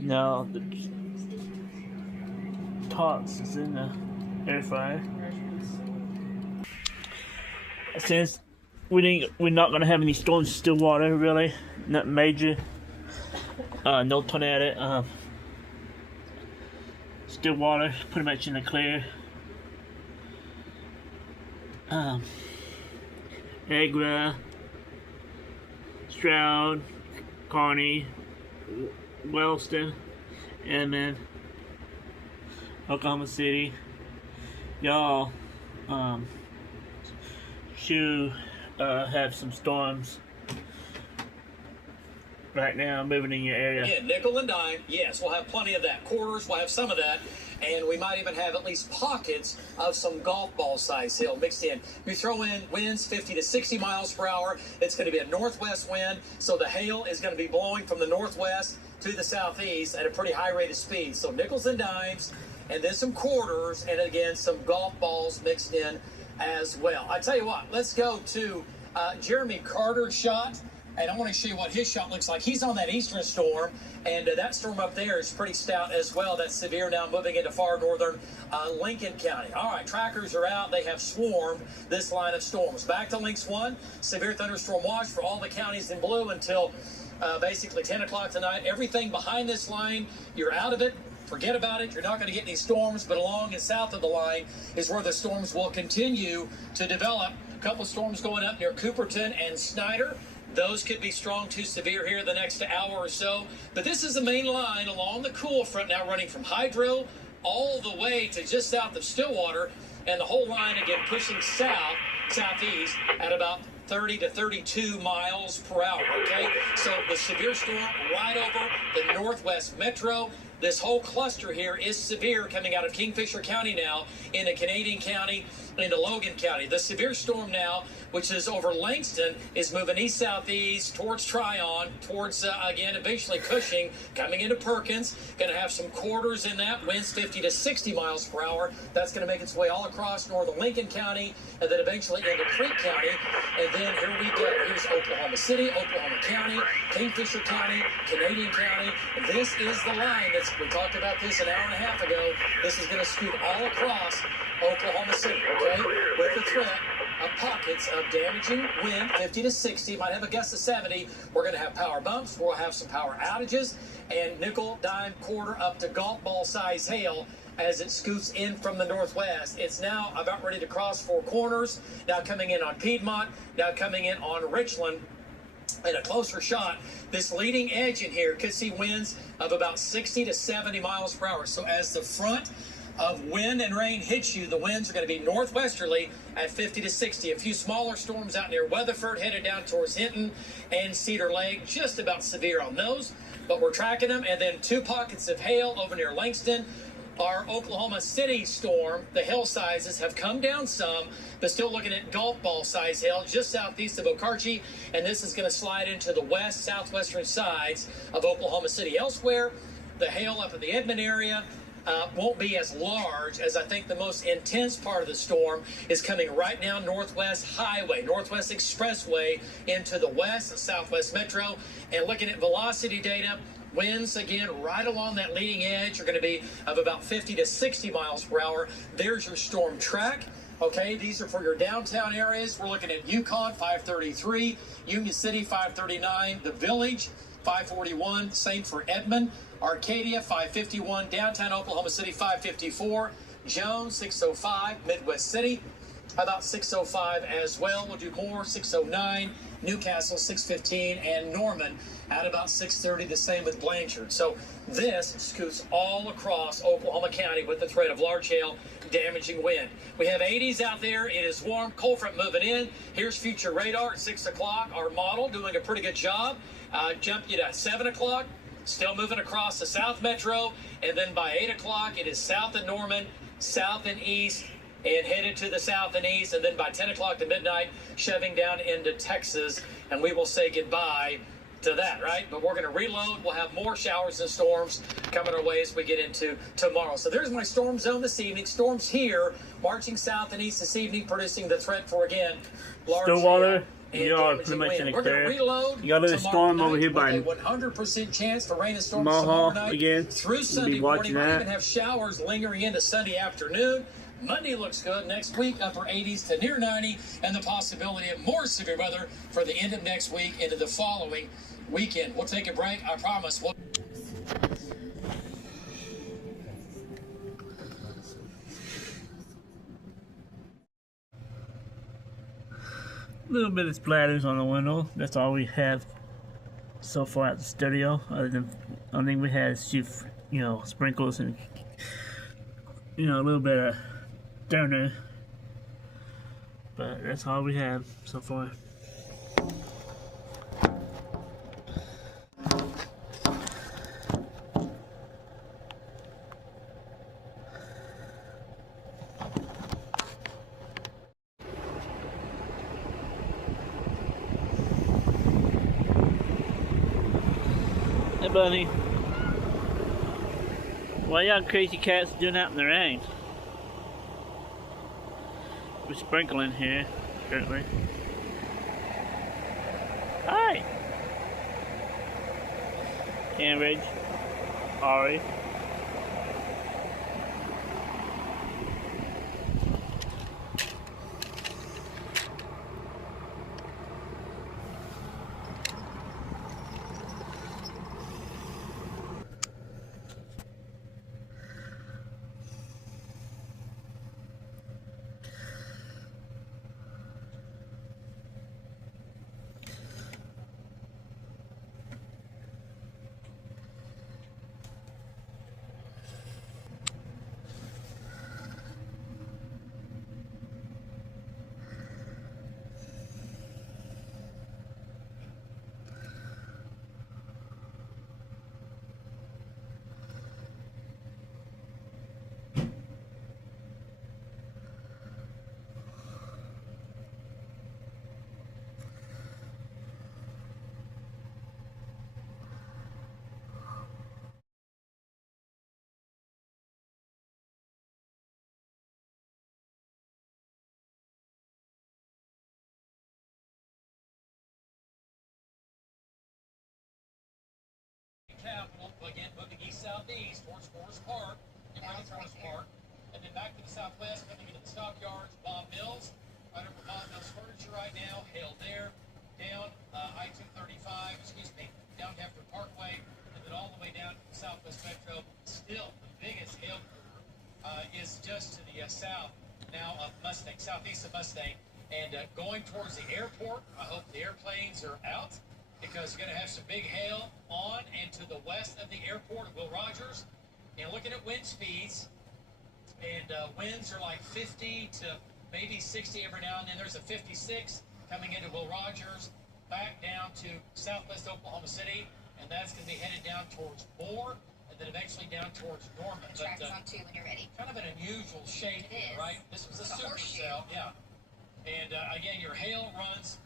Now the tots is in the air fryer. Since we're not gonna have any storms in Stillwater, really, not major. No tornado. Stillwater pretty much in the clear. Agra, Stroud, Kearney, Wellston, Edmond, Oklahoma City. Y'all should have some storms right now moving in your area. Yeah, nickel and dime. Yes, we'll have plenty of that. Quarters, we'll have some of that. And we might even have at least pockets of some golf ball size hail mixed in. We throw in winds 50 to 60 miles per hour. It's going to be a northwest wind, so the hail is going to be blowing from the northwest to the southeast at a pretty high rate of speed. So nickels and dimes, and then some quarters, and again, some golf balls mixed in as well. I tell you what, let's go to Jeremy Carter's shot, and I want to show you what his shot looks like. He's on that eastern storm, and that storm up there is pretty stout as well. That's severe now, moving into far northern Lincoln County. All right, trackers are out. They have swarmed this line of storms. Back to Lynx 1, severe thunderstorm watch for all the counties in blue until basically 10 o'clock tonight. Everything behind this line, you're out of it. Forget about it. You're not going to get any storms, but along and south of the line is where the storms will continue to develop. A couple storms going up near Cooperton and Snyder. Those could be strong to severe here the next hour or so. But this is the main line along the cool front now, running from Hydro all the way to just south of Stillwater. And the whole line, again, pushing southeast at about 30 to 32 miles per hour, okay? So the severe storm right over the northwest metro. This whole cluster here is severe, coming out of Kingfisher County now into Canadian County, into Logan County. The severe storm now, which is over Langston, is moving east-southeast towards Tryon, towards, again, eventually Cushing, coming into Perkins. Going to have some quarters in that, winds 50 to 60 miles per hour. That's going to make its way all across northern Lincoln County, and then eventually into Creek County. And then here we go. Here's Oklahoma City, Oklahoma County, Kingfisher County, Canadian County. This is the line we talked about this an hour and a half ago. This is going to scoot all across Oklahoma City, okay, with the threat of pockets of damaging wind, 50 to 60, might have a gust of 70. We're going to have power bumps. We'll have some power outages and nickel, dime, quarter up to golf ball size hail as it scoots in from the northwest. It's now about ready to cross Four Corners, now coming in on Piedmont, now coming in on Richland. And a closer shot, this leading edge in here could see winds of about 60 to 70 miles per hour. So as the front of wind and rain hits you, the winds are going to be northwesterly at 50 to 60. A few smaller storms out near Weatherford, headed down towards Hinton and Cedar Lake, just about severe on those, but we're tracking them. And then two pockets of hail over near Langston. Our Oklahoma City storm, the hail sizes have come down some, but still looking at golf ball size hail just southeast of Okarche, and this is going to slide into the west, southwestern sides of Oklahoma City. Elsewhere, the hail up in the Edmond area won't be as large, as I think the most intense part of the storm is coming right now Northwest Highway, Northwest Expressway into the west and southwest metro. And looking at velocity data, winds, again, right along that leading edge are going to be of about 50 to 60 miles per hour. There's your storm track. Okay, these are for your downtown areas. We're looking at Yukon, 533, Union City, 539, The Village, 541, same for Edmond, Arcadia, 551, downtown Oklahoma City, 554, Jones, 605, Midwest City, about 605 as well. We'll do more, 609, Newcastle, 615, and Norman at about 630, the same with Blanchard. So this scoots all across Oklahoma County with the threat of large hail, damaging wind. We have 80s out there. It is warm. Cold front moving in. Here's future radar at 6 o'clock. Our model doing a pretty good job. Jump you to 7 o'clock. Still moving across the South Metro. And then by 8 o'clock, it is south of Norman, south and east, and headed to the south and east. And then by 10 o'clock to midnight, shoving down into Texas. And we will say goodbye to that, right? But we're going to reload. We'll have more showers and storms coming our way as we get into tomorrow. So there's my storm zone this evening. Storms here, marching south and east this evening, producing the threat for, again, large Stillwater, you are pretty much in the clear. You got a little storm over here by 100% chance for rain and storms Mohawk tomorrow night again. through Sunday morning. We even have showers lingering into Sunday afternoon. Monday looks good. Next week, upper 80s to near 90, and the possibility of more severe weather for the end of next week into the following weekend. We'll take a break. I promise. Little bit of splatters on the window. That's all we have so far at the studio. Other than, I think we had a few, sprinkles and, a little bit of thunder. But that's all we have so far. Hey, buddy. Why y'all crazy cats doing that in the rain? We're sprinkling here, currently. Hi! Cambridge, Ari. Capital, again, moving east-southeast towards Forest Park, and right Forest Park, and then back to the southwest, coming into the stockyards, Bob Mills, right over Bob Mills Furniture right now, hail there, down I-235, down Hefner Parkway, and then all the way down to the southwest metro. Still, the biggest hail is just to the south now of Mustang, southeast of Mustang, and going towards the airport. I hope the airplanes are out, because you're going to have some big hail on and to the west of the airport of Will Rogers. And looking at wind speeds, and winds are like 50 to maybe 60 every now and then. There's a 56 coming into Will Rogers, back down to southwest Oklahoma City, and that's going to be headed down towards Moore, and then eventually down towards Norman. The track's on too when you're ready. Kind of an unusual shape here, right? This was a supercell, yeah. And again, your hail runs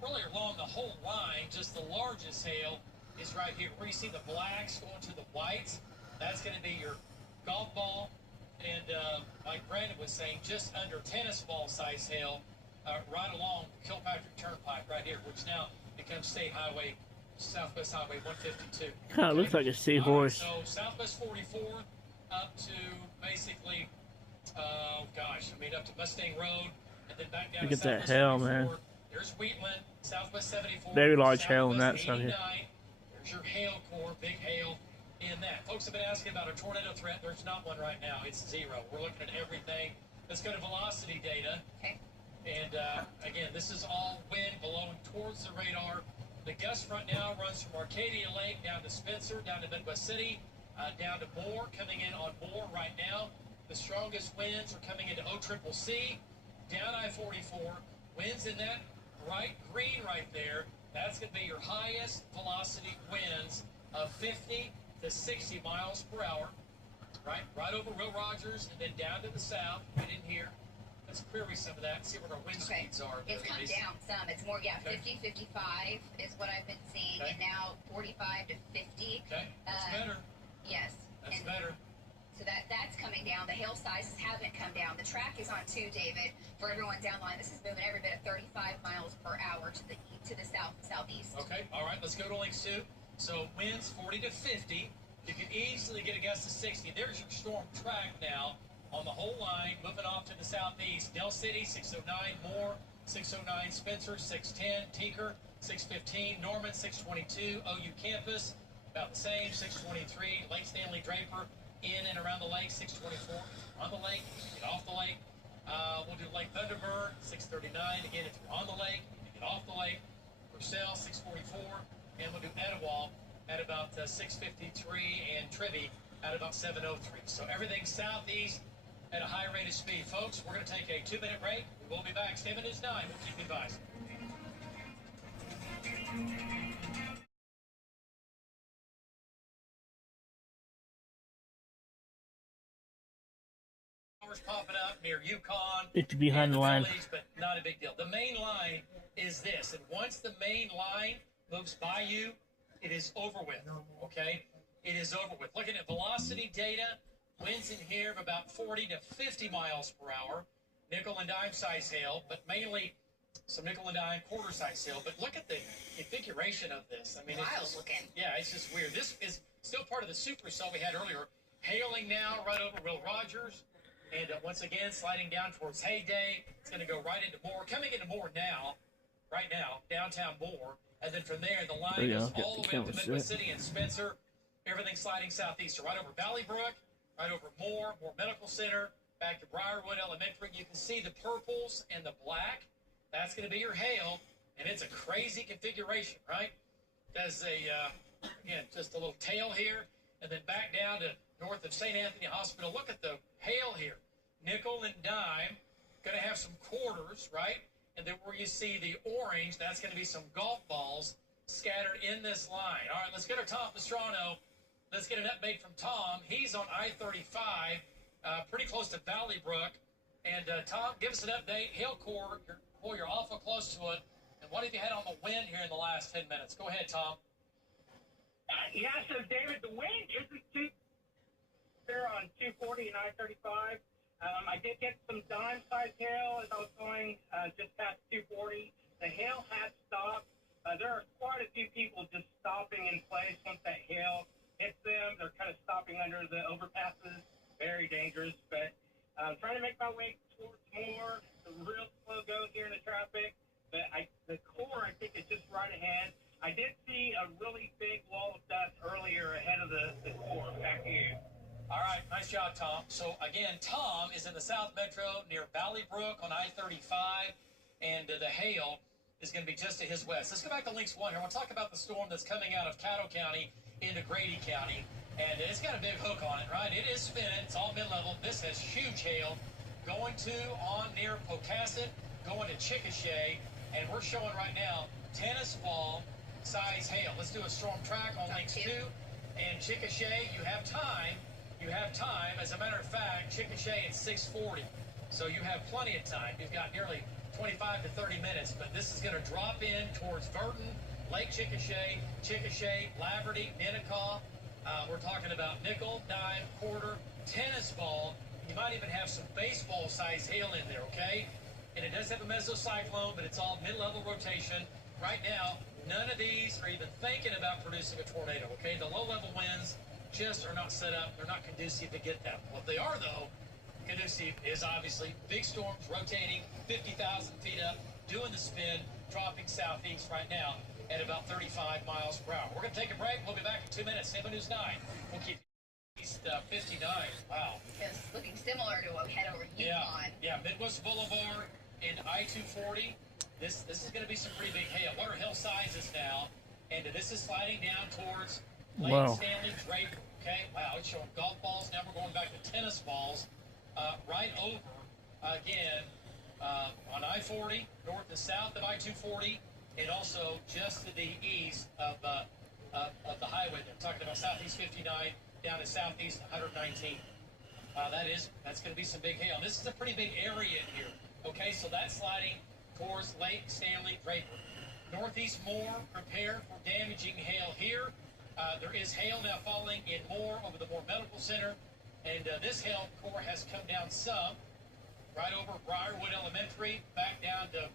really along the whole line. Just the largest hail is right here. Where you see the blacks going to the whites, that's going to be your golf ball. And like Brandon was saying, just under tennis ball size hail right along Kilpatrick Turnpike right here, which now becomes State Highway, Southwest Highway 152. Kind of looks like a seahorse. So Southwest 44 up to basically, up to Mustang Road, and then back down Look to at that Southwest hail, 44. man. There's Wheatland, Southwest 74. Very large hail on that Southwest side here. 89. There's your hail core, big hail in that. Folks have been asking about a tornado threat. There's not one right now. It's zero. We're looking at everything. Let's go to velocity data. Okay. And again, this is all wind blowing towards the radar. The gust front now runs from Arcadia Lake down to Spencer, down to Midwest City, down to Moore, coming in on Moore right now. The strongest winds are coming into OCCC, down I-44. Winds in that bright green right there, that's going to be your highest velocity winds of 50 to 60 miles per hour, right over Will Rogers, and then down to the south, right in here. Let's query some of that and see what our wind speeds are. It's come down some. It's more, 50, 55 is what I've been seeing, and now 45 to 50. Okay, that's better. Yes. That's better. So that's coming down. The hail sizes haven't come down. The track is on too, David. For everyone downline, this is moving every bit at 35 miles per hour to the south southeast. Okay, all right. Let's go to link 2. So winds 40 to 50. You can easily get a gust of 60. There's your storm track now on the whole line, moving off to the southeast. Del City 609, Moore 609, Spencer 610, Tinker 615, Norman 622, OU Campus about the same 623, Lake Stanley Draper in and around the lake 624, on the lake, get off the lake. We'll do Lake Thunderbird 639. Again, if you're on the lake, you get off the lake. Purcell 644, and we'll do Etowah at about 653 and Trivy at about 703. So everything southeast at a high rate of speed. Folks, we're going to take a 2-minute break. We will be back. 7 News 9. We'll keep you advised. Popping up near Yukon. It's behind the line. Village, but not a big deal. The main line is this, and once the main line moves by you, it is over with, okay? it is over with. Looking at velocity data, winds in here of about 40 to 50 miles per hour. Nickel and dime size hail, but mainly some nickel and dime quarter size hail. But look at the configuration of this. I mean, Wild it's just, looking. Yeah, it's just weird. This is still part of the supercell we had earlier. Hailing now right over Will Rogers. And once again, sliding down towards Heyday. It's going to go right into Moore. Coming into Moore now, right now, downtown Moore. And then from there, the line goes all the way up to Midwest City and Spencer. Everything sliding southeast. So right over Valley Brook, right over Moore Medical Center, back to Briarwood Elementary. You can see the purples and the black. That's going to be your hail. And it's a crazy configuration, right? Does again, just a little tail here. And then back down to north of St. Anthony Hospital. Look at the hail here. Nickel and dime. Going to have some quarters, right? And then where you see the orange, that's going to be some golf balls scattered in this line. All right, let's get our Tom Pastrano. Let's get an update from Tom. He's on I-35, pretty close to Valley Brook. And Tom, give us an update. Hail core, you're awful close to it. And what have you had on the wind here in the last 10 minutes? Go ahead, Tom. Yeah, so David, the wind isn't too there on 240 and I-35. I did get some dime-sized hail as I was going just past 240. The hail has stopped. There are quite a few people just stopping in place once that hail hits them. They're kind of stopping under the overpasses. Very dangerous, but I'm trying to make my way towards Moore. It's a real slow go here in the traffic, but the core, I think, is just right ahead. I did see a really big wall of dust earlier ahead of the core. Back to you. All right, nice job, Tom. So, again, Tom is in the South Metro near Valley Brook on I-35, and the hail is going to be just to his west. Let's go back to Links 1 here. We'll talk about the storm that's coming out of Caddo County into Grady County, and it's got a big hook on it, right? It is spinning. It's all mid-level. This has huge hail going on near Pocasset, going to Chickasha, and we're showing right now tennis ball size hail. Let's do a storm track on Links 2. And Chickasha, you have time. You have time. As a matter of fact, Chickasha at 6:40. So you have plenty of time. You've got nearly 25 to 30 minutes. But this is going to drop in towards Burton, Lake Chickasha, Laverty, Ninnekah. We're talking about nickel, dime, quarter, tennis ball. You might even have some baseball-sized hail in there, okay? And it does have a mesocyclone, but it's all mid-level rotation. Right now, none of these are even thinking about producing a tornado, okay? The low-level winds just are not set up. They're not conducive to get that. What they are, though, conducive is obviously big storms rotating 50,000 feet up, doing the spin, dropping southeast right now at about 35 miles per hour. We're going to take a break. We'll be back in 2 minutes. 7 News 9. We'll keep East 59. Wow. It's looking similar to what we had over Yukon. Yeah, Midwest Boulevard and I-240. This is going to be some pretty big hail. What are hail sizes now? And this is sliding down towards Lake Stanley Draper. Okay, wow, it's showing golf balls. Now we're going back to tennis balls. Right over, again, on I-40, north and south of I-240, and also just to the east of the highway. They're talking about Southeast 59 down to Southeast 119. That's going to be some big hail. This is a pretty big area in here. Okay, so that's sliding towards Lake Stanley Draper. Northeast Moore, prepare for damaging hail here. There is hail now falling in Moore over the Moore Medical Center, and this hail core has come down some, right over Briarwood Elementary, back down to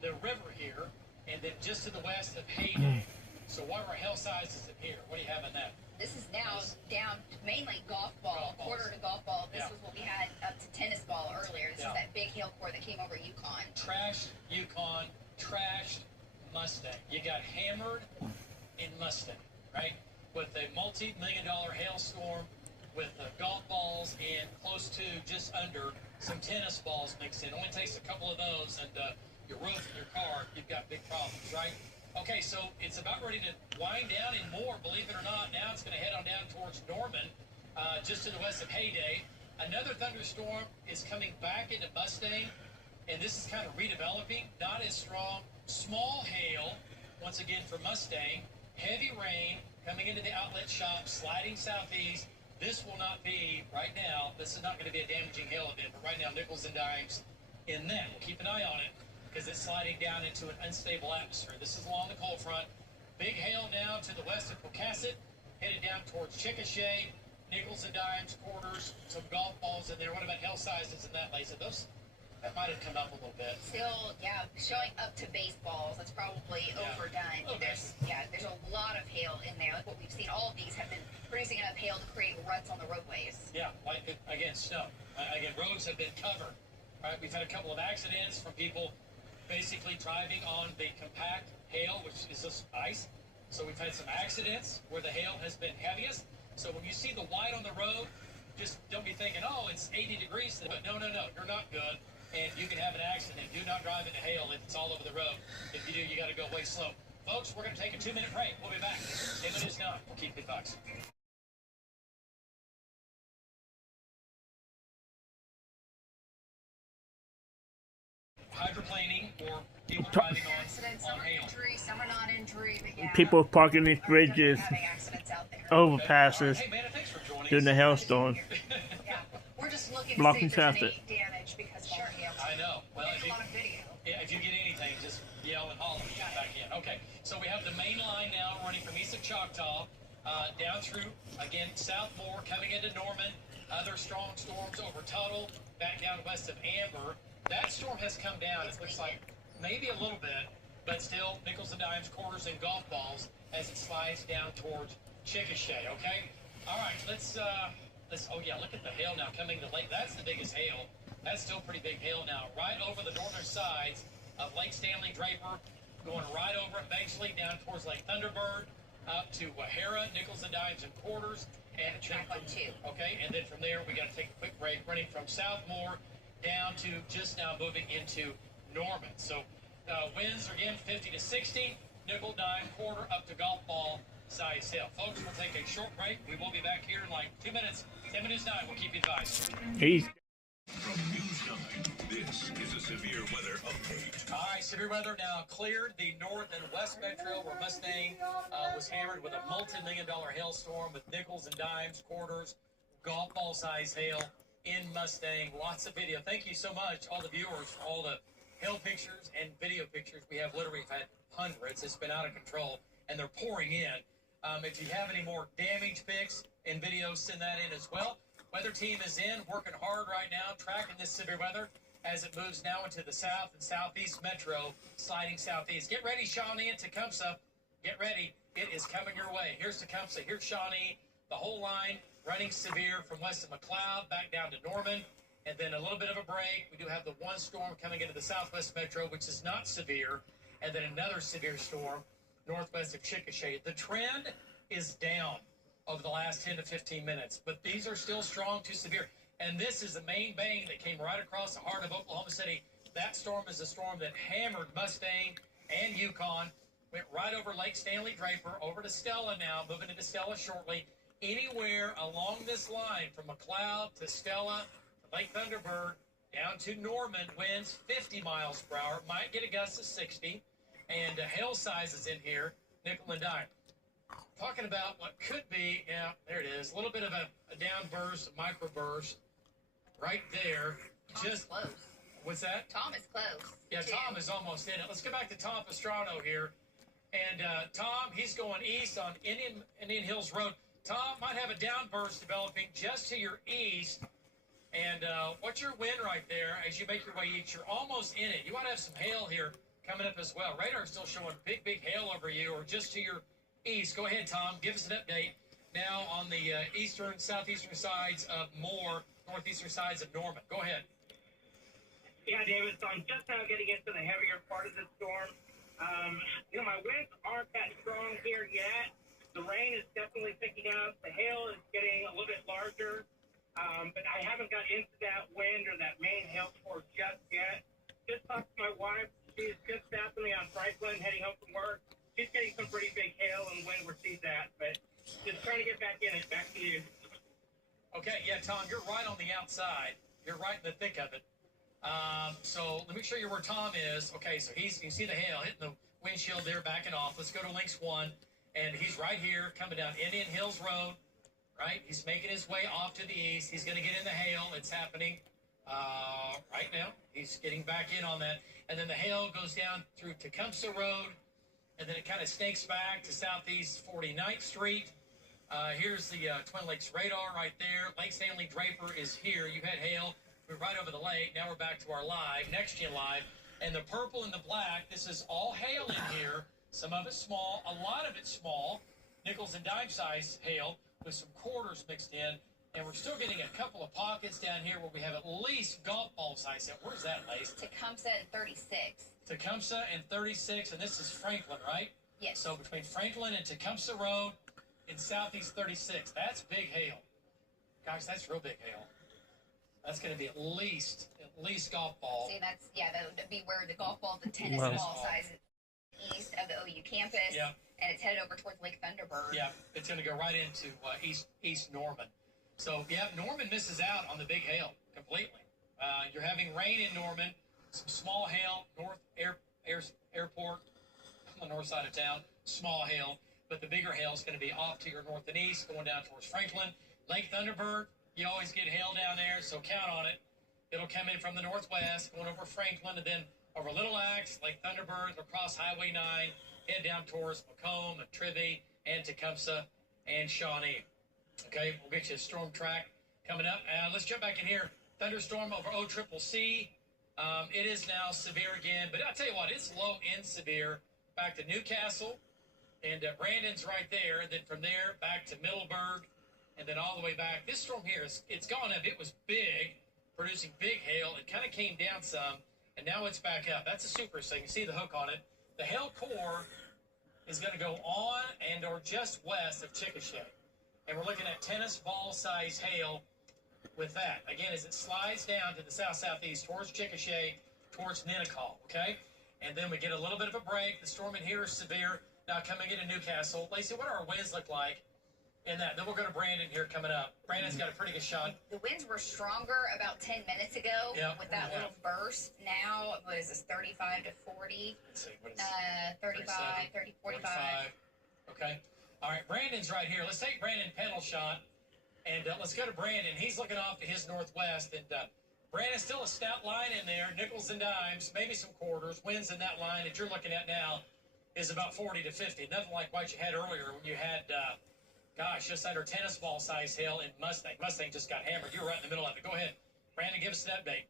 the river here, and then just to the west of Heyday. So what are our hail sizes in here? What do you have in that? This is now down mainly golf ball, quarter to golf ball. This was what we had up to tennis ball earlier. This is that big hail core that came over Yukon. Trashed Yukon, trashed Mustang. You got hammered in Mustang, right? With a multi-million-dollar hailstorm with golf balls and close to just under some tennis balls mixed in. It only takes a couple of those and your roof and your car, you've got big problems, right? Okay, so it's about ready to wind down in Moore, believe it or not. Now it's going to head on down towards Norman, just to the west of Heyday. Another thunderstorm is coming back into Mustang, and this is kind of redeveloping, not as strong. Small hail, once again for Mustang. Heavy rain coming into the outlet shop, sliding southeast. This will not be, right now, this is not going to be a damaging hail event, but right now, nickels and dimes in that. We'll keep an eye on it because it's sliding down into an unstable atmosphere. This is along the cold front. Big hail now to the west of Pocasset, headed down towards Chickasha, nickels and dimes, quarters, some golf balls in there. What about hail sizes in that, Lisa? Those, that might have come up a little bit. Still, yeah, showing up to baseballs. That's probably overdone. There's a lot of hail in there. Like what we've seen, all of these have been producing enough hail to create ruts on the roadways. Yeah, like, again, snow. Again, roads have been covered. Right? We've had a couple of accidents from people basically driving on the compact hail, which is just ice. So we've had some accidents where the hail has been heaviest. So when you see the white on the road, just don't be thinking, oh, it's 80 degrees. But no, you're not good. And you can have an accident. Do not drive into hail if it's all over the road. If you do, you got to go way slow. Folks, we're going to take a 2-minute break. We'll be back. 10 minutes now. We'll keep it bucks. Hydroplaning or people driving on hail. Injury, some are not injury, but yeah. People parking these bridges, overpasses during the hailstorm, We're just looking blocking to see if there's traffic. any damage because of all the hail. I know. Well, There's a lot of video. Yeah, if you get anything, just yell and holler and get back in. Okay, so we have the main line now running from east of Choctaw down through, again, Southmore, coming into Norman, other strong storms over Tuttle, back down west of Amber. That storm has come down, it looks like, maybe a little bit, but still nickels and dimes, quarters, and golf balls as it slides down towards Chickasha, okay? All right, let's, oh yeah, look at the hail now coming to Lake. That's the biggest hail. That's still pretty big hail now. Right over the northern sides of Lake Stanley Draper, going right over eventually down towards Lake Thunderbird, up to Wahara, nickels and dimes, and quarters. And track on 2. Okay, and then from there, we got to take a quick break, running from Southmore down to just now moving into Norman. So winds are again 50 to 60, nickel, dime, quarter, up to golf ball size hail. Folks, we'll take a short break. We will be back here in like 2 minutes. 10 minutes 9. We'll keep you advised. From News 9, this is a severe weather update. All right, severe weather now cleared the north and west metro where Mustang was hammered with a multi-million-dollar hailstorm with nickels and dimes, quarters, golf ball size hail in Mustang. Lots of video. Thank you so much, all the viewers, for all the hail pictures and video pictures. We have literally had hundreds. It's been out of control, and they're pouring in. If you have any more damage pics and videos, send that in as well. Weather team is in, working hard right now, tracking this severe weather as it moves now into the south and southeast metro, sliding southeast. Get ready, Shawnee and Tecumseh. Get ready. It is coming your way. Here's Tecumseh. Here's Shawnee. The whole line running severe from west of McLeod back down to Norman. And then a little bit of a break. We do have the one storm coming into the southwest metro, which is not severe. And then another severe storm northwest of Chickasha. The trend is down over the last 10 to 15 minutes, but these are still strong to severe. And this is the main bang that came right across the heart of Oklahoma City. That storm is a storm that hammered Mustang and Yukon, went right over Lake Stanley Draper, over to Stella now, moving into Stella shortly. Anywhere along this line, from McLeod to Stella, to Lake Thunderbird, down to Norman, winds 50 miles per hour, might get a gust of 60, and hail sizes in here, nickel and dime. Talking about what could be, yeah, there it is, a little bit of a downburst, a microburst, right there. Tom's close. What's that? Tom is close. Yeah, Tom is almost in it. Let's go back to Tom Pastrano here. And Tom, he's going east on Indian Hills Road. Tom might have a downburst developing just to your east. And what's your wind right there as you make your way east? You're almost in it. You want to have some hail here coming up as well. Radar's still showing big hail over you or just to your east. Go ahead, Tom. Give us an update now on the eastern, southeastern sides of Moore, northeastern sides of Norman. Go ahead. Yeah, David, so I'm just now getting into the heavier part of the storm. My winds aren't that strong here yet. The rain is definitely picking up. The hail is getting a little bit larger. But I haven't got into that wind or that main hail core just yet. Just talked to my wife. She's just stopping me on Franklin, heading home from work. She's getting some pretty big hail and wind where she's at, but just trying to get back in it. Back to you. Okay, yeah, Tom, you're right on the outside. You're right in the thick of it. So let me show you where Tom is. Okay, so you can see the hail hitting the windshield there, backing off. Let's go to Links 1, and he's right here, coming down Indian Hills Road, right? He's making his way off to the east. He's going to get in the hail. It's happening right now. He's getting back in on that. And then the hail goes down through Tecumseh Road, and then it kind of snakes back to southeast 49th Street, Here's the Twin Lakes radar right there. Lake Stanley Draper is here. You had hail. We're right over the lake. Now we're back to our live, next gen live. And the purple and the black, this is all hail in here. Some of it's small, a lot of it's small, nickels and dime size hail with some quarters mixed in. And we're still getting a couple of pockets down here where we have at least golf ball size hail. Where's that, Lace? Tecumseh and 36. Tecumseh and 36, and this is Franklin, right? Yes. So between Franklin and Tecumseh Road in southeast 36, that's big hail. Gosh, that's real big hail. That's going to be at least golf ball. See, that would be where the golf ball, the tennis ball size is east of the OU campus. Yeah. And it's headed over towards Lake Thunderbird. Yeah, it's going to go right into East Norman. So, yeah, Norman misses out on the big hail completely. You're having rain in Norman, some small hail, North Airport, on the north side of town, small hail. But the bigger hail is going to be off to your north and east, going down towards Franklin. Lake Thunderbird, you always get hail down there, so count on it. It'll come in from the northwest, going over Franklin, and then over Little Axe, Lake Thunderbird, across Highway 9, head down towards Macomb and Trivy and Tecumseh and Shawnee. Okay, we'll get you a storm track coming up. Let's jump back in here. Thunderstorm over OCCC. It is now severe again, but I'll tell you what, it's low and severe. Back to Newcastle, and Brandon's right there. And then from there, back to Middleburg, and then all the way back. This storm here, it's gone up. It was big, producing big hail. It kind of came down some, and now it's back up. That's a super thing. You see the hook on it. The hail core is going to go on and or just west of Chickasha. And we're looking at tennis ball size hail with that. Again, as it slides down to the south-southeast towards Chickasha, towards Ninnekal, okay? And then we get a little bit of a break. The storm in here is severe. Now coming into Newcastle. Lacey, what do our winds look like in that? Then we'll go to Brandon here coming up. Brandon's got a pretty good shot. The winds were stronger about 10 minutes ago with that little burst. Now, what is this, 35 to 40? Let's see, what is 35, 30, 45. Okay. All right, Brandon's right here. Let's take Brandon pedal shot, and let's go to Brandon. He's looking off to his northwest, and Brandon's still a stout line in there, nickels and dimes, maybe some quarters. Winds in that line that you're looking at now is about 40 to 50. Nothing like what you had earlier when you had, just under tennis ball size hail in Mustang. Mustang just got hammered. You were right in the middle of it. Go ahead. Brandon, give us an update.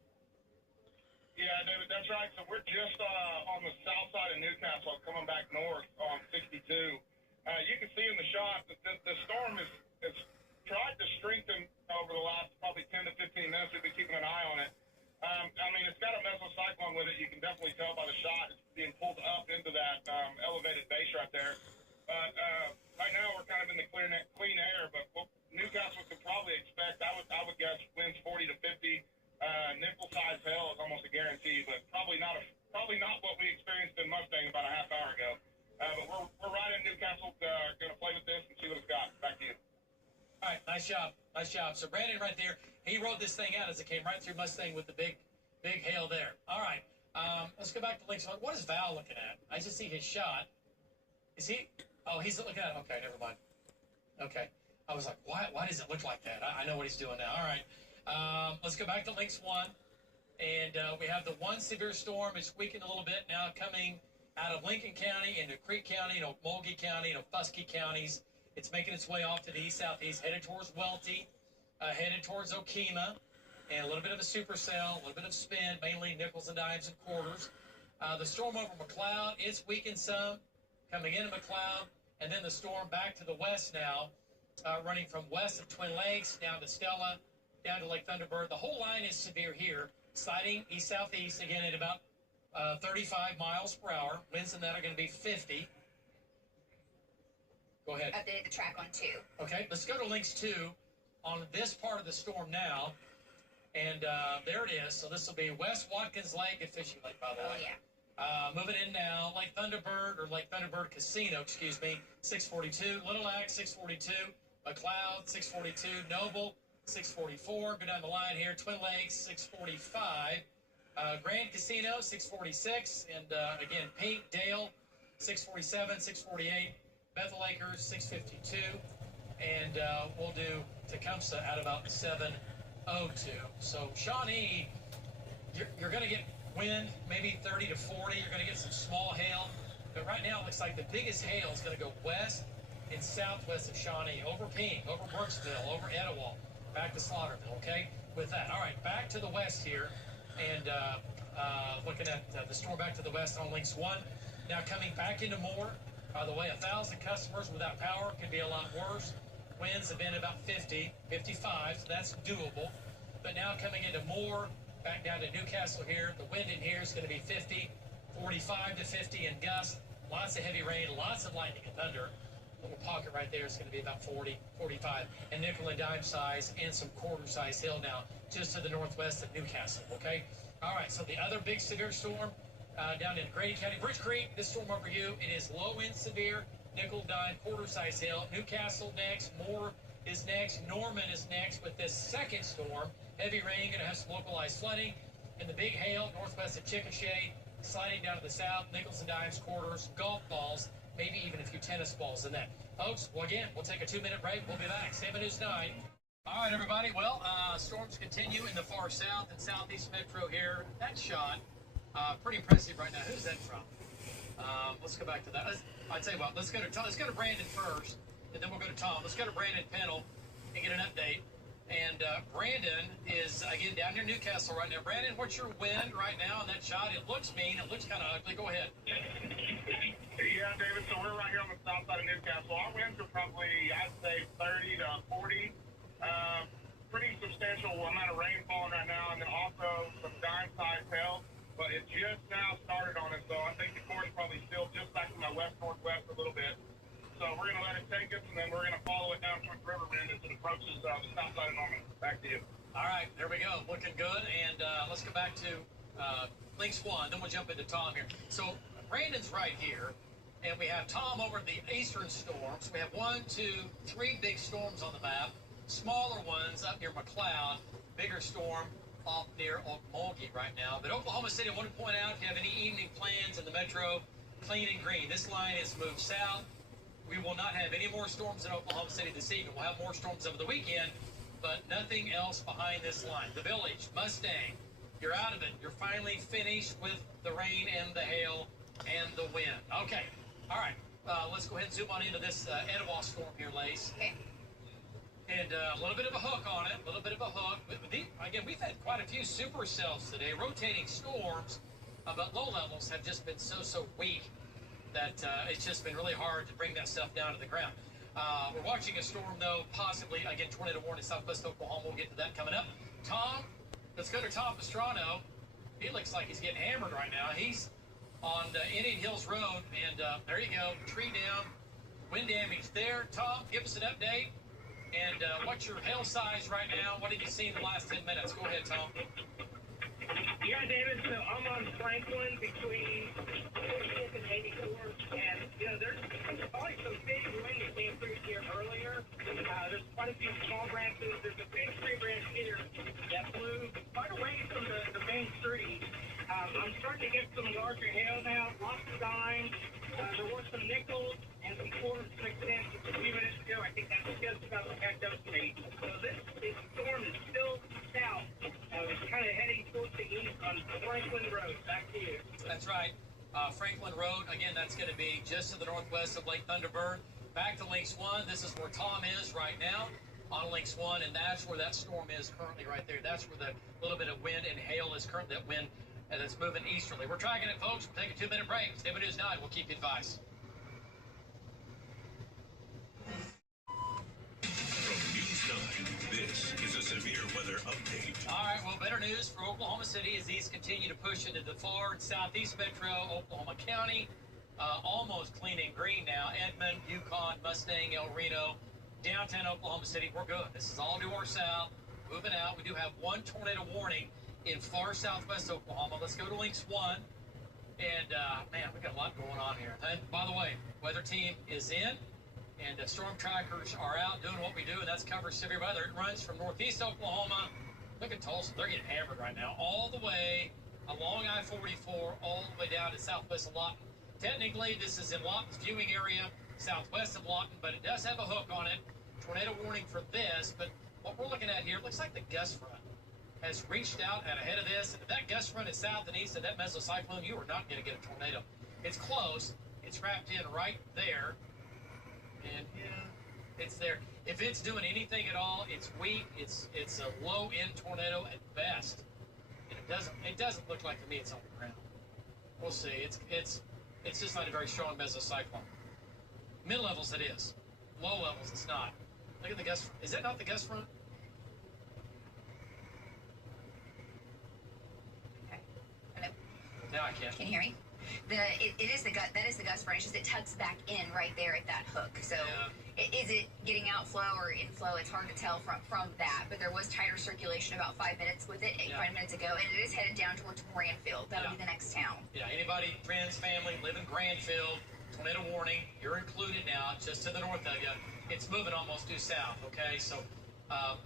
Yeah, David, that's right. So we're just on the south side of Newcastle, coming back north on 62. You can see in the shot that the storm has tried to strengthen over the last probably 10 to 15 minutes. We've been keeping an eye on it. It's got a mesocyclone with it. You can definitely tell by the shot. It's being pulled up into that elevated base right there. But right now we're kind of in the clean air. But what Newcastle could probably expect, I would guess, winds 40 to 50. Nickel-sized hail is almost a guarantee, but probably not what we experienced in Mustang about a half hour ago. But we're right in Newcastle, going to play with this and see what it's got. Back to you. All right, nice job. So Brandon right there, he rode this thing out as it came right through Mustang with the big hail there. All right, let's go back to Links. What is Val looking at? I just see his shot. Is he? Oh, he's looking at it. Okay, never mind. Okay. I was like, why does it look like that? I know what he's doing now. All right, let's go back to Links 1. And we have the one severe storm. It's weakened a little bit now, coming out of Lincoln County into Creek County, Mulkey County, Fusky counties. It's making its way off to the east-southeast, headed towards Welty, headed towards Okemah, and a little bit of a supercell, a little bit of spin, mainly nickels and dimes and quarters. The storm over McLeod, it's weakened some, coming into McLeod, and then the storm back to the west now, running from west of Twin Lakes down to Stella, down to Lake Thunderbird. The whole line is severe here, sliding east-southeast, again at about 35 miles per hour. Winds in that are going to be 50. Go ahead. Updated the track on 2. Okay, let's go to Links 2 on this part of the storm now. And there it is. So this will be West Watkins Lake and Fishing Lake, by the way. Oh, yeah. Moving in now, Lake Thunderbird Casino, 642. Little Axe, 642. McLeod, 642. Noble, 644. Go down the line here. Twin Lakes, 645. Grand Casino, 646. And again, Pink, Dale, 647, 648. Bethel Acres, 652. And we'll do Tecumseh at about 702. So Shawnee, you're going to get wind, maybe 30 to 40. You're going to get some small hail. But right now, it looks like the biggest hail is going to go west in southwest of Shawnee, over Payne, over Brooksville, over Etowah, back to Slaughterville, okay? With that. All right, back to the west here, and looking at the storm back to the west on links 1. Now coming back into Moore. By the way, 1,000 customers without power could be a lot worse. Winds have been about 50, 55, so that's doable. But now coming into Moore, back down to Newcastle here, the wind in here is going to be 50, 45 to 50 in gusts. Lots of heavy rain, lots of lightning and thunder. Little pocket right there is going to be about 40, 45, and nickel and dime size and some quarter size hail now just to the northwest of Newcastle, okay? All right, so the other big severe storm down in Grady County, Bridge Creek, this storm over you, it is low end severe, nickel dime, quarter size hail. Newcastle next, Moore is next, Norman is next with this second storm. Heavy rain, going to have some localized flooding, and the big hail northwest of Chickasha, sliding down to the south, nickels and dimes, quarters, golf balls, maybe even a few tennis balls in that. Folks, well, again, we'll take a 2-minute break. We'll be back. 7 News 9. All right, everybody. Well, storms continue in the far south and southeast metro here. That shot, pretty impressive right now. Who's that from? Let's go back to that. I'll tell you what. Let's go to Brandon first, and then we'll go to Tom. Let's go to Brandon Pennell and get an update. And Brandon is, again, down near Newcastle right now. Brandon, what's your wind right now on that shot? It looks mean. It looks kind of ugly. Go ahead. Yeah, David, so we're right here on the south side of Newcastle. Our winds are probably, I'd say, 30 to 40. Pretty substantial amount of rain falling right now, and then also some dime-sized hail. But it just now started on us, so I think the course probably still just back to my west-northwest a little bit. So we're going to let it take us, and then we're going to follow it down towards River Bend as it approaches the south side of Norman. Back to you. All right, there we go. Looking good. And let's go back to links 1. Then we'll jump into Tom here. So Brandon's right here, and we have Tom over the eastern storms. We have 1, 2, 3 big storms on the map. Smaller ones up near McLeod. Bigger storm off near Okmulgee right now. But Oklahoma City, I want to point out, if you have any evening plans in the metro, clean and green. This line is moved south. We will not have any more storms in Oklahoma City this evening. We'll have more storms over the weekend, but nothing else behind this line. The Village, Mustang, you're out of it. You're finally finished with the rain and the hail and the wind. Okay, all right. Let's go ahead and zoom on into this Etowah storm here, Lace. Okay. And a little bit of a hook on it, a little bit of a hook. But again, we've had quite a few supercells today, rotating storms, but low levels have just been so weak that it's just been really hard to bring that stuff down to the ground. We're watching a storm, though, possibly, again, tornado warning in southwest Oklahoma. We'll get to that coming up. Tom, let's go to Tom Pastrano. He looks like he's getting hammered right now. He's on Indian Hills Road, and there you go, tree down, wind damage there. Tom, give us an update. And what's your hail size right now? What have you seen in the last 10 minutes? Go ahead, Tom. Yeah, David, so I'm on Franklin between 46 and 84, and, you know, there's probably some big wind that came through here earlier. There's quite a few small branches. There's a big tree branch here that blew quite away from the main street. I'm starting to get some larger hail now, lots of dimes. There were some nickels and some quarters mixed in just a few minutes ago. I think that's just about to catch up to me. So this storm is still south. It's kind of heading towards the east on Franklin Road. Back to you. That's right. Franklin Road, again, that's going to be just to the northwest of Lake Thunderbird. Back to Links 1. This is where Tom is right now on Links 1, and that's where that storm is currently right there. That's where the little bit of wind and hail is currently, that wind that's moving easterly. We're tracking it, folks. We'll take a 2-minute break. 7 News 9. We'll keep you advised. From News 9, this is a severe weather update. All right, well, better news for Oklahoma City as these continue to push into the far southeast metro, Oklahoma County. Almost clean and green now. Edmond, Yukon, Mustang, El Reno, downtown Oklahoma City. We're good. This is all due our south. Moving out. We do have one tornado warning in far southwest Oklahoma. Let's go to Links 1. And, man, we got a lot going on here. And, by the way, weather team is in, and storm trackers are out doing what we do, and that's cover severe weather. It runs from northeast Oklahoma. Look at Tulsa. They're getting hammered right now. All the way along I-44, all the way down to southwest of Lawton. Technically, this is in Lawton's viewing area, southwest of Lawton, but it does have a hook on it. Tornado warning for this, but what we're looking at here looks like the gust front has reached out and ahead of this. And if that gust front is south and east of that mesocyclone, you are not going to get a tornado. It's close. It's wrapped in right there. And yeah, it's there. If it's doing anything at all, it's weak. It's a low end tornado at best, and it doesn't look like to me it's on the ground. We'll see. It's just not a very strong mesocyclone. Mid levels it is. Low levels it's not. Look at the gust. Is that not the gust front? Okay. Hello. Now I can. Can you hear me? It is the gust. That is the gust front. It's just it tucks back in right there at that hook. So is it getting outflow or inflow? It's hard to tell from that. But there was tighter circulation about 5 minutes with it 5 minutes ago, and it is headed down towards Granfield. That'll be the next town. Yeah. Anybody, friends, family, live in Granfield? Tornado warning. You're included now, just to the north of you. It's moving almost due south. Okay, so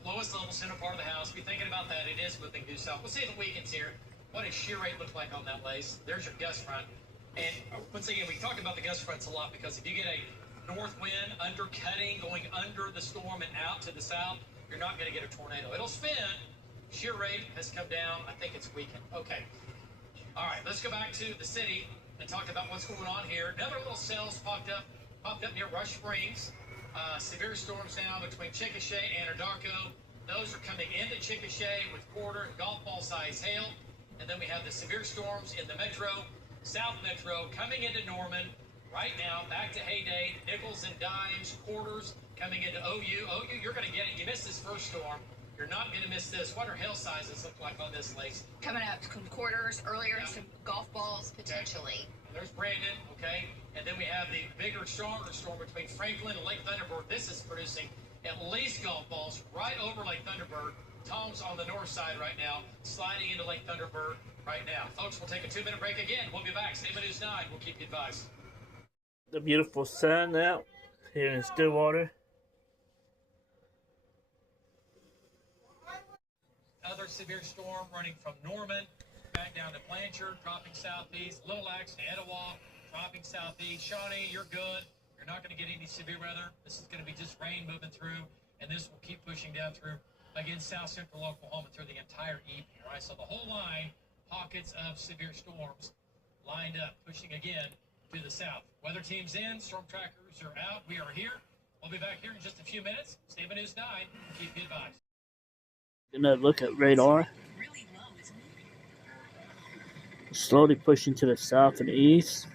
lowest level center part of the house. Be thinking about that. It is moving due south. We'll see if the weekend's here. What does shear rate look like on that lace? There's your gust front. And once again, we talk about the gust fronts a lot because if you get a north wind undercutting, going under the storm and out to the south, you're not going to get a tornado. It'll spin. Shear rate has come down. I think it's weakened. Okay. All right, let's go back to the city and talk about what's going on here. Another little cells popped up near Rush Springs. Severe storms now between Chickasha and Anadarko. Those are coming into Chickasha with quarter and golf ball size hail. And then we have the severe storms in the metro, South Metro, coming into Norman right now, back to Heyday, nickels and dimes, quarters coming into OU. OU, you're going to get it. You missed this first storm. You're not going to miss this. What are hail sizes look like on this, Lace? Coming up, quarters, earlier, some golf balls, potentially. Okay. There's Brandon, okay? And then we have the bigger, stronger storm between Franklin and Lake Thunderbird. This is producing at least golf balls right over Lake Thunderbird. Tom's on the north side right now, sliding into Lake Thunderbird right now. Folks, we'll take a 2-minute break again. We'll be back. Stay with News 9. We'll keep you advised. The beautiful sun out here in Stillwater. Other severe storm running from Norman back down to Blanchard, dropping southeast. Little Axe to Etowah, dropping southeast. Shawnee, you're good. You're not going to get any severe weather. This is going to be just rain moving through, and this will keep pushing down through, again, south central Oklahoma through the entire evening. All right, so the whole line, pockets of severe storms lined up, pushing again to the south. Weather team's in, storm trackers are out. We are here. We'll be back here in just a few minutes. Stay with News 9. We'll keep you advised. Another look at radar. Slowly pushing to the south and east.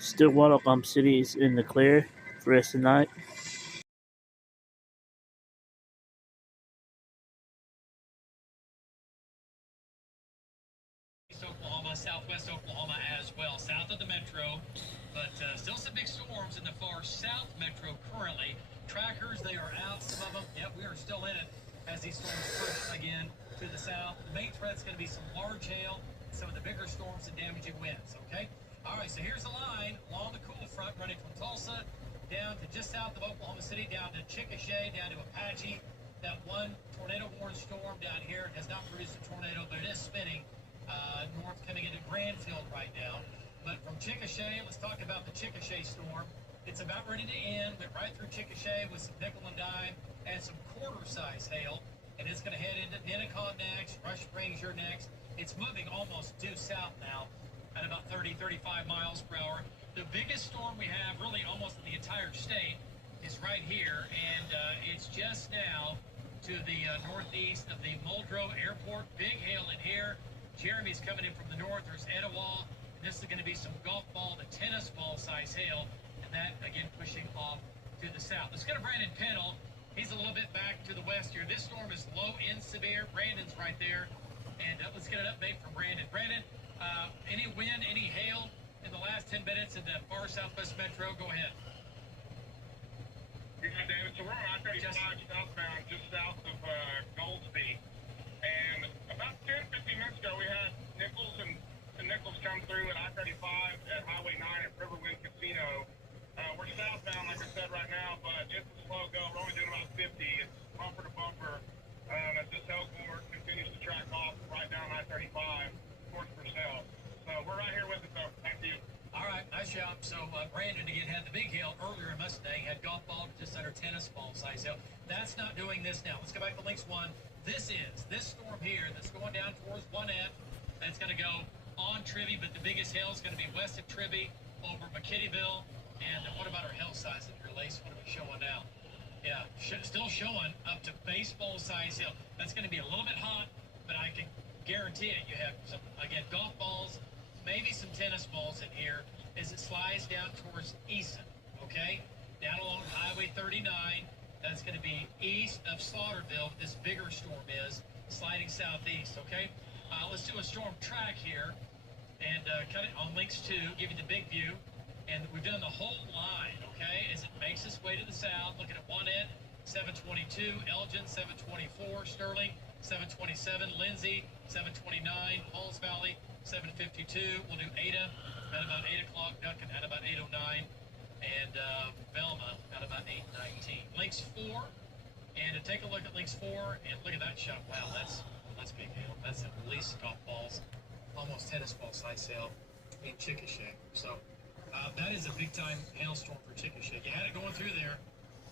Stillwater, Oklahoma City is in the clear for the rest of the night. Oklahoma, southwest Oklahoma as well, south of the metro, but still some big storms in the far south metro currently. Trackers, they are out, some of them. Yep, we are still in it as these storms push again to the south. The main threat's going to be some large hail, some of the bigger storms and damaging winds, okay? All right, so here's the line along the cool front running from Tulsa down to just south of Oklahoma City, down to Chickasha, down to Apache. That one tornado-warned storm down here has not produced a tornado, but it is spinning north coming into Granfield right now. But from Chickasha, let's talk about the Chickasha storm. It's about ready to end. Went right through Chickasha with some nickel and dime and some quarter-size hail. And it's going to head into Ninnekah next. Rush Springs, you're next. It's moving almost due south now at about 30, 35 miles per hour. The biggest storm we have really almost in the entire state is right here. And it's just now to the northeast of the Muldrow Airport. Big hail in here. Jeremy's coming in from the north. There's Etowah. And this is going to be some golf ball to tennis ball size hail. And that, again, pushing off to the south. Let's go to Brandon Pennell. He's a little bit back to the west here. This storm is low and severe. Brandon's right there. And let's get an update from Brandon. Brandon, any wind, any hail in the last 10 minutes in the far southwest metro? Go ahead. Yeah, David. So we're on I-35 southbound, just south of Goldsby. And about 10, 15 minutes ago, we had Nichols come through at I-35 at Highway 9 at Riverwind Casino. We're southbound, like I said, right now, but it's a slow go. We're only doing about 50. It's bumper to bumper. As this Elkhorn continues to track off right down I-35 towards Purcell. So we're right here with it, though. Thank you. All right, nice job. So Brandon, again, had the big hail earlier in Mustang, had golf ball just under tennis ball size hail. That's not doing this now. Let's go back to Links 1. This storm here that's going down towards 1F. That's going to go on Trivy, but the biggest hail is going to be west of Trivy over McKittyville. And what about our hail size in your lace? What are we showing now? Yeah, still showing up to baseball size hail. That's going to be a little bit hot, but I can guarantee it. You have some, again, golf balls, maybe some tennis balls in here as it slides down towards Easton, okay? Down along Highway 39. That's going to be east of Slaughterville. This bigger storm is sliding southeast, okay? Let's do a storm track here and cut it on links 2, give you the big view. And we've done the whole line, okay, as it makes its way to the south. Looking at one end, 722, Elgin, 724, Sterling, 727, Lindsay, 729, Halls Valley, 752. We'll do Ada at about 8 o'clock, Duncan at about 8:09, and Velma at about 8:19. Links 4, and to take a look at links 4, and look at that shot. Wow, that's big hail. That's at least golf balls, almost tennis ball size hail in Chickasha. So that is a big-time hailstorm for Chickasha. You had it going through there.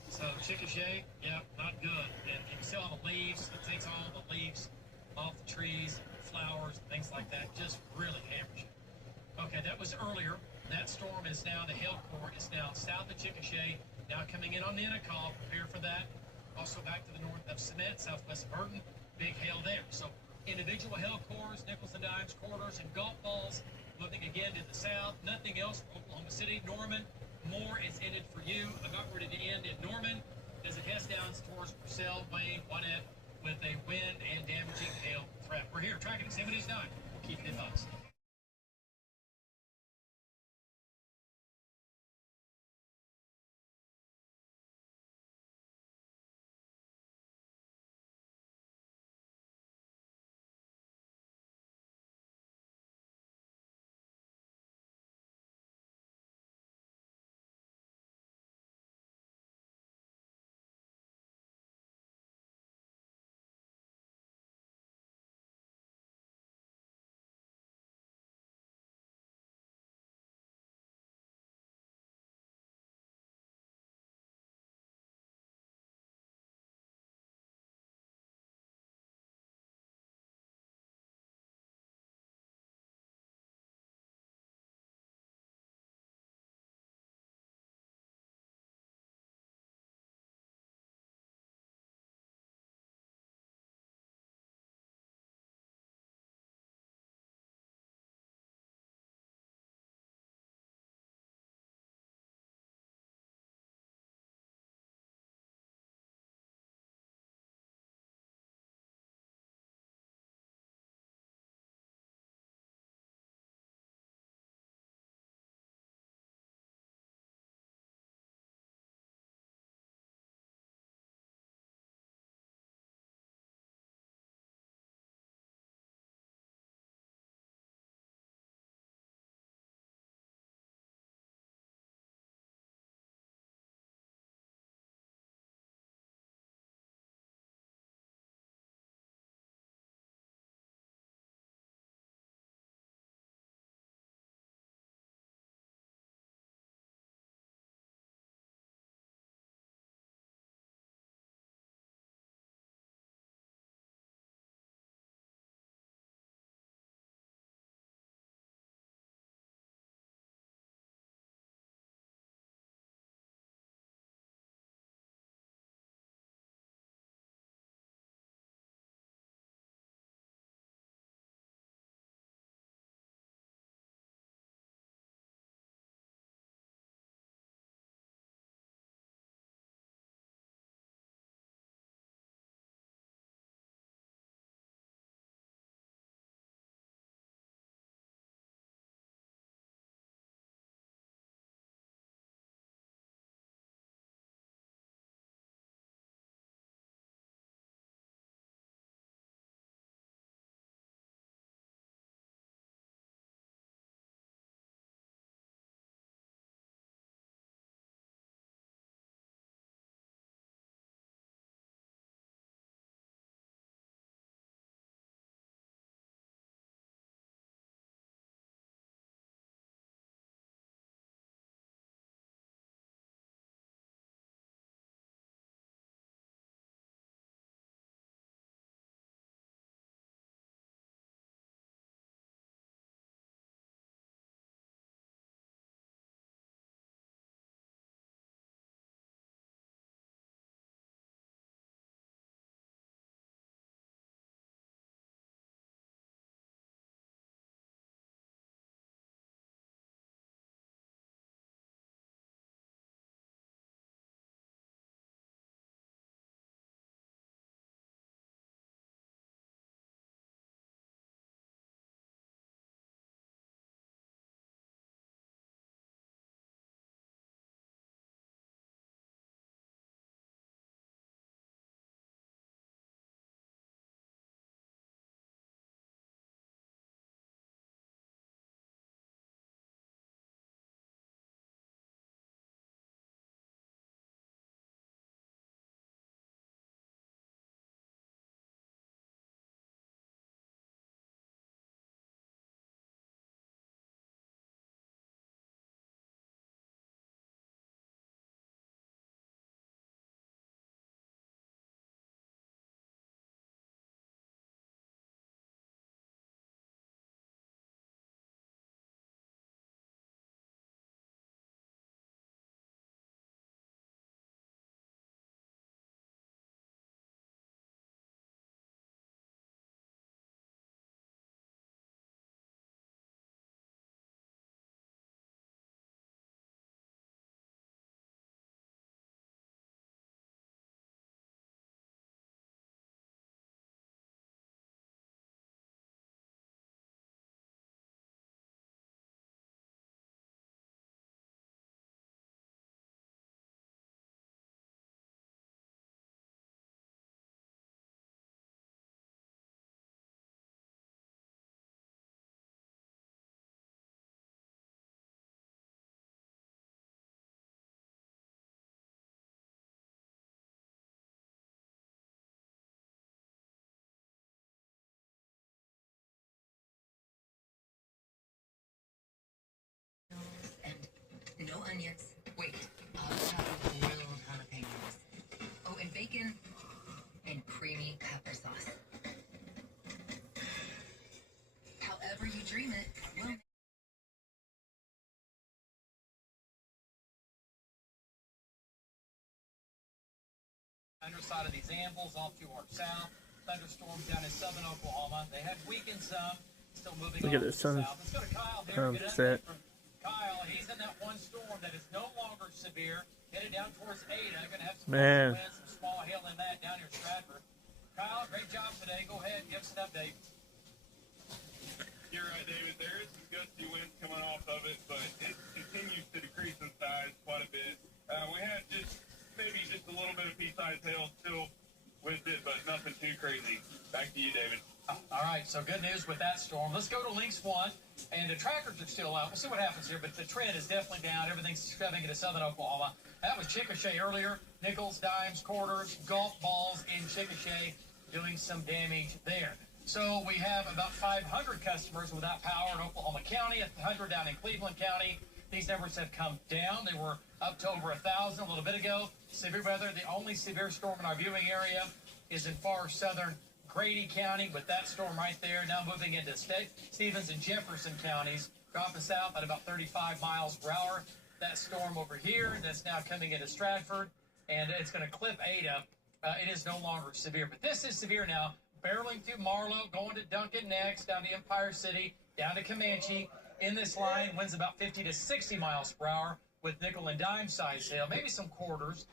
So Chickasha, yeah, not good. And you can see all the leaves. It takes all the leaves off the trees, flowers, and things like that. Just really hammers you. Okay, that was earlier. That storm is now, the hail core is now south of Chickasha, now coming in on the Ennicott. Prepare for that. Also back to the north of Cement, southwest of Burton. Big hail there. So individual hail cores, nickels and dimes, quarters, and golf balls. Looking again to the south, nothing else from Oklahoma City. Norman, more is ended for you. About ready to end in Norman as it heads down towards Purcell, Wayne, Gwinnett with a wind and damaging hail threat. We're here tracking at 7 News 9. We'll keep you advised. stream it. We'll underside of these ambles off to our south. Thunderstorms down in southern Oklahoma. They have weakened some. Still moving Look at on the sun south. Let's go to Kyle here. Get set. from Kyle. He's in that one storm that is no longer severe. Headed down towards Ada. Going to have some winds, some small hail in that down near Stratford. Kyle, great job today. Go ahead and give us an update. You're right, David. There is some gusty winds coming off of it, but it continues to decrease in size quite a bit. We had maybe just a little bit of pea-sized hail still with it, but nothing too crazy. Back to you, David. All right, so good news with that storm. Let's go to Lynx 1, and the trackers are still out. We'll see what happens here, but the trend is definitely down. Everything's shoving into southern Oklahoma. That was Chickasha earlier. Nickels, dimes, quarters, golf balls in Chickasha doing some damage there. So we have about 500 customers without power in Oklahoma County, 100 down in Cleveland County. These numbers have come down. They were up to over 1,000 a little bit ago. Severe weather, the only severe storm in our viewing area is in far southern Grady County with that storm right there. Now moving into Stevens and Jefferson counties, dropping south at about 35 miles per hour. That storm over here, that's now coming into Stratford, and it's going to clip Ada. It is no longer severe, but this is severe now. Barreling through Marlow, going to Duncan next, down to Empire City, down to Comanche. In this line, winds about 50 to 60 miles per hour with nickel and dime size hail, maybe some quarters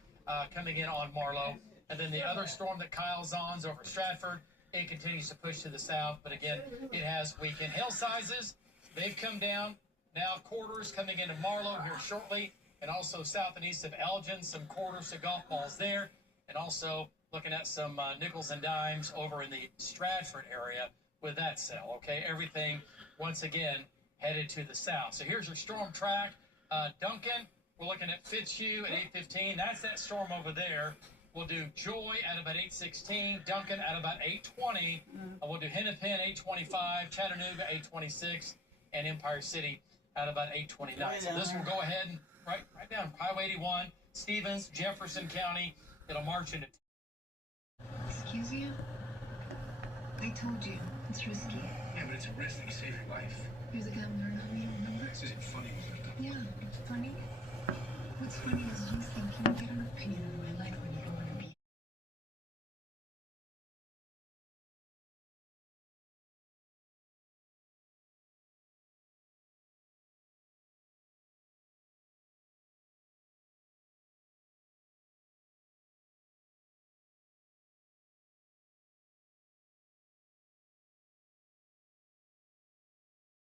coming in on Marlow. And then the other storm that Kyle's on's over Stratford, it continues to push to the south, but again, it has weakened. Hail sizes, they've come down. Now quarters coming into Marlow here shortly, and also south and east of Elgin, some quarters to golf balls there, and also looking at some nickels and dimes over in the Stratford area with that cell, okay? Everything, once again, headed to the south. So here's your storm track. Duncan, we're looking at Fitzhugh at 8:15. That's that storm over there. We'll do Joy at about 8:16. Duncan at about 8:20. We'll do Hennepin 8:25. Chattanooga 8:26. And Empire City at about 8:29. So this will go ahead and right down Highway 81, Stevens, Jefferson County. It'll march into. Excuse you? I told you, it's risky. Yeah, but it's a risk to save your life. There's a guy wearing on me, remember? This isn't funny, was it? Yeah, it's funny. What's funny is you thinking you get an opinion on my life when you don't want to be.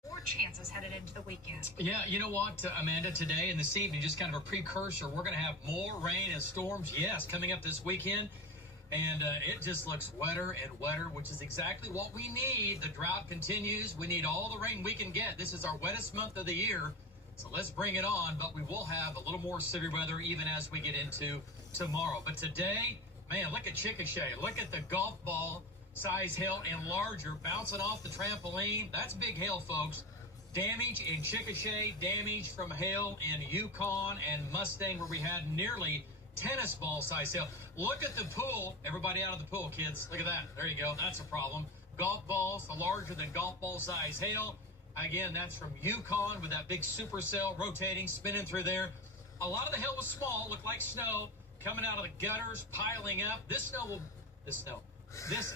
More chances headed into the weekend. Yeah, you know what, Amanda, today and this evening, just kind of a precursor, we're going to have more rain and storms, yes, coming up this weekend. And it just looks wetter and wetter, which is exactly what we need. The drought continues. We need all the rain we can get. This is our wettest month of the year, so let's bring it on. But we will have a little more severe weather even as we get into tomorrow. But today, man, look at Chickasha. Look at the golf ball size hail and larger bouncing off the trampoline. That's big hail, folks. Damage in Chickasha, damage from hail in Yukon and Mustang, where we had nearly tennis ball size hail. Look at the pool. Everybody out of the pool, kids. Look at that. There you go. That's a problem. Golf balls, the larger than golf ball size hail. Again, that's from Yukon with that big supercell rotating, spinning through there. A lot of the hail was small, looked like snow coming out of the gutters, piling up. This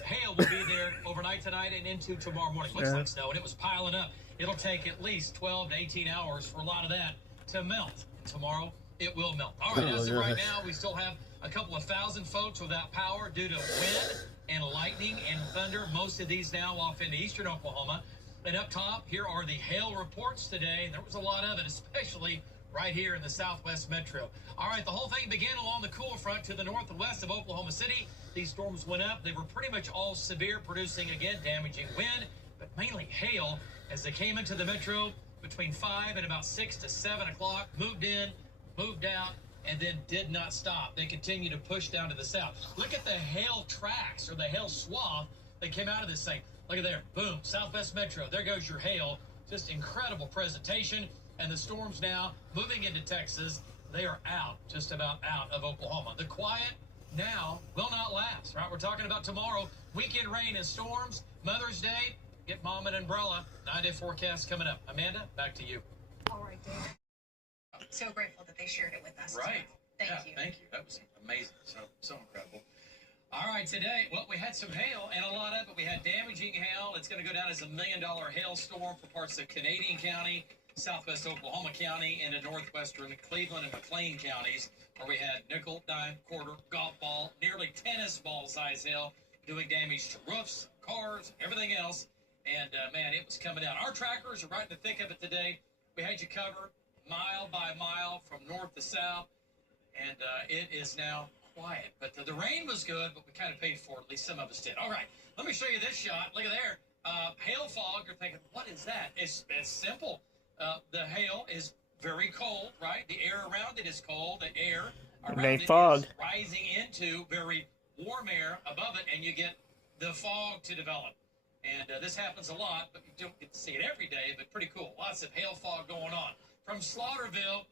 hail will be there overnight tonight and into tomorrow morning. Looks like snow, and it was piling up. It'll take at least 12 to 18 hours for a lot of that to melt. Tomorrow, it will melt. All right, as of right now, we still have a couple of thousand folks without power due to wind and lightning and thunder. Most of these now off into eastern Oklahoma. And up top, here are the hail reports today. There was a lot of it, especially right here in the southwest metro. All right, the whole thing began along the cool front to the north and west of Oklahoma City. These storms went up. They were pretty much all severe, producing, again, damaging wind, but mainly hail as they came into the metro between 5 and about 6 to 7 o'clock, moved in, moved out, and then did not stop. They continue to push down to the south. Look at the hail tracks or the hail swath that came out of this thing. Look at there. Boom. Southwest Metro. There goes your hail. Just incredible presentation. And the storms now moving into Texas. They are out, just about out of Oklahoma. The quiet now will not last, right? We're talking about tomorrow. Weekend rain and storms. Mother's Day. Get mom an umbrella. 9-day forecast coming up. Amanda, back to you. All right, David. So grateful that they shared it with us. Right. Thank you. Thank you. That was amazing. So incredible. All right, today, well, we had some hail, and a lot of it. We had damaging hail. It's going to go down as $1 million hailstorm for parts of Canadian County, southwest Oklahoma County, and in northwestern Cleveland and McLean counties, where we had nickel, dime, quarter, golf ball, nearly tennis ball size hail, doing damage to roofs, cars, everything else. And, man, it was coming down. Our trackers are right in the thick of it today. We had you covered mile by mile from north to south, and it is now quiet. But the rain was good, but we kind of paid for it. At least some of us did. All right, let me show you this shot. Look at there. Hail fog. You're thinking, what is that? It's simple. The hail is very cold, right? The air around it is cold. The air around it is rising into very warm air above it, and you get the fog to develop. And this happens a lot, but you don't get to see it every day, but pretty cool. Lots of hail fog going on. From Slaughterville,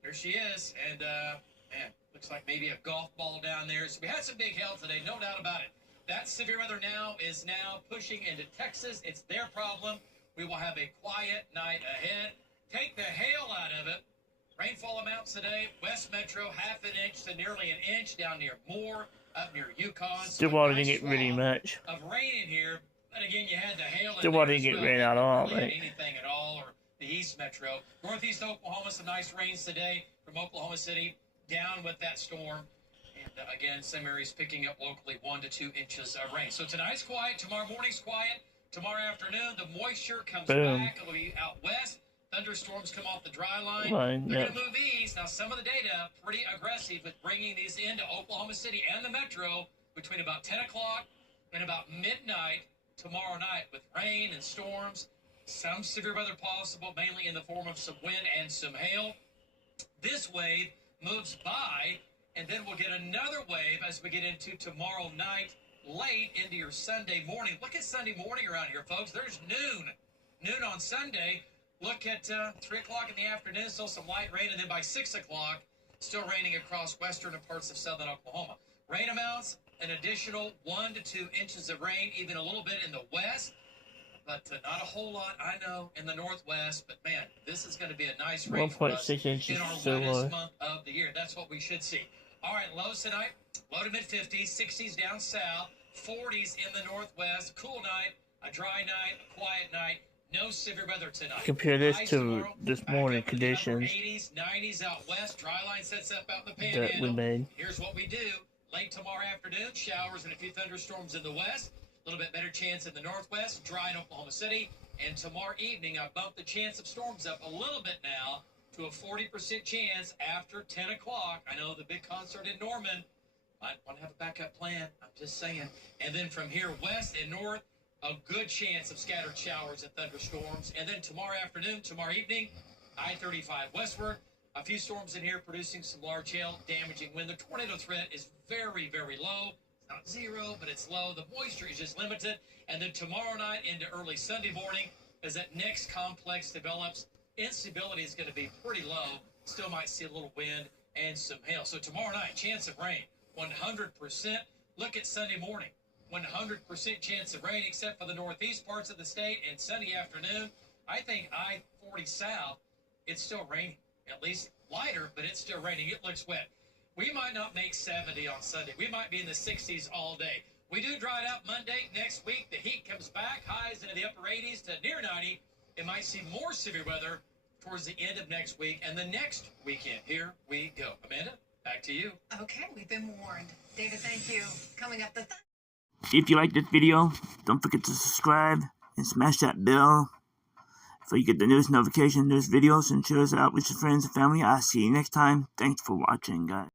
there she is, and man, looks like maybe a golf ball down there. So we had some big hail today, no doubt about it. That severe weather is now pushing into Texas. It's their problem. We will have a quiet night ahead. Take the hail out of it. Rainfall amounts today, West Metro, 1/2 inch to nearly 1 inch down near Moore, up near Yukon. Stillwater didn't get really much. Of rain in here, but again, you had the hail in Stillwater there. didn't get rain at all, right? Anything at all, or the East Metro. Northeast Oklahoma, some nice rains today from Oklahoma City, down with that storm. And again, some areas picking up locally 1 to 2 inches of rain. So tonight's quiet, tomorrow morning's quiet. Tomorrow afternoon, the moisture comes back. It'll be out west. Thunderstorms come off the dry line. They're going to move east. Now, some of the data pretty aggressive with bringing these into Oklahoma City and the metro between about 10 o'clock and about midnight tomorrow night with rain and storms. Some severe weather possible, mainly in the form of some wind and some hail. This wave moves by, and then we'll get another wave as we get into tomorrow night, late into your Sunday morning. Look at Sunday morning around here, folks. There's noon. Noon on Sunday. Look at 3 o'clock in the afternoon, still some light rain, and then by 6 o'clock, still raining across western and parts of southern Oklahoma. Rain amounts, an additional 1 to 2 inches of rain, even a little bit in the west. But not a whole lot, I know, in the northwest. But, man, this is going to be a nice rain for us in our wettest month of the year. That's what we should see. All right, lows tonight, low to mid-50s, 60s down south, 40s in the northwest. Cool night, a dry night, a quiet night. No severe weather tonight. Compare this to this morning conditions 80s, 90s out west. Dry line sets up out in the Panhandle. that we made. Here's what we do. Late tomorrow afternoon, showers and a few thunderstorms in the west. A little bit better chance in the northwest, dry in Oklahoma City. And tomorrow evening, I bumped the chance of storms up a little bit now to a 40% chance after 10 o'clock. I know the big concert in Norman. Might want to have a backup plan. I'm just saying. And then from here west and north, a good chance of scattered showers and thunderstorms. And then tomorrow afternoon, tomorrow evening, I-35 westward. A few storms in here producing some large hail, damaging wind. The tornado threat is very, very low. Not zero, but it's low. The moisture is just limited. And then tomorrow night into early Sunday morning, as that next complex develops, instability is going to be pretty low. Still might see a little wind and some hail. So tomorrow night, chance of rain, 100%. Look at Sunday morning, 100% chance of rain, except for the northeast parts of the state. And Sunday afternoon, I think I-40 south, it's still raining. At least lighter, but it's still raining. It looks wet. We might not make 70 on Sunday. We might be in the 60s all day. We do dry it out Monday. Next week, the heat comes back, highs into the upper 80s to near 90. It might see more severe weather towards the end of next week and the next weekend. Here we go. Amanda, back to you. Okay, we've been warned. David, thank you. Coming up, the If you like this video, don't forget to subscribe and smash that bell so you get the newest notification, newest videos, and share us out with your friends and family. I'll see you next time. Thanks for watching, guys.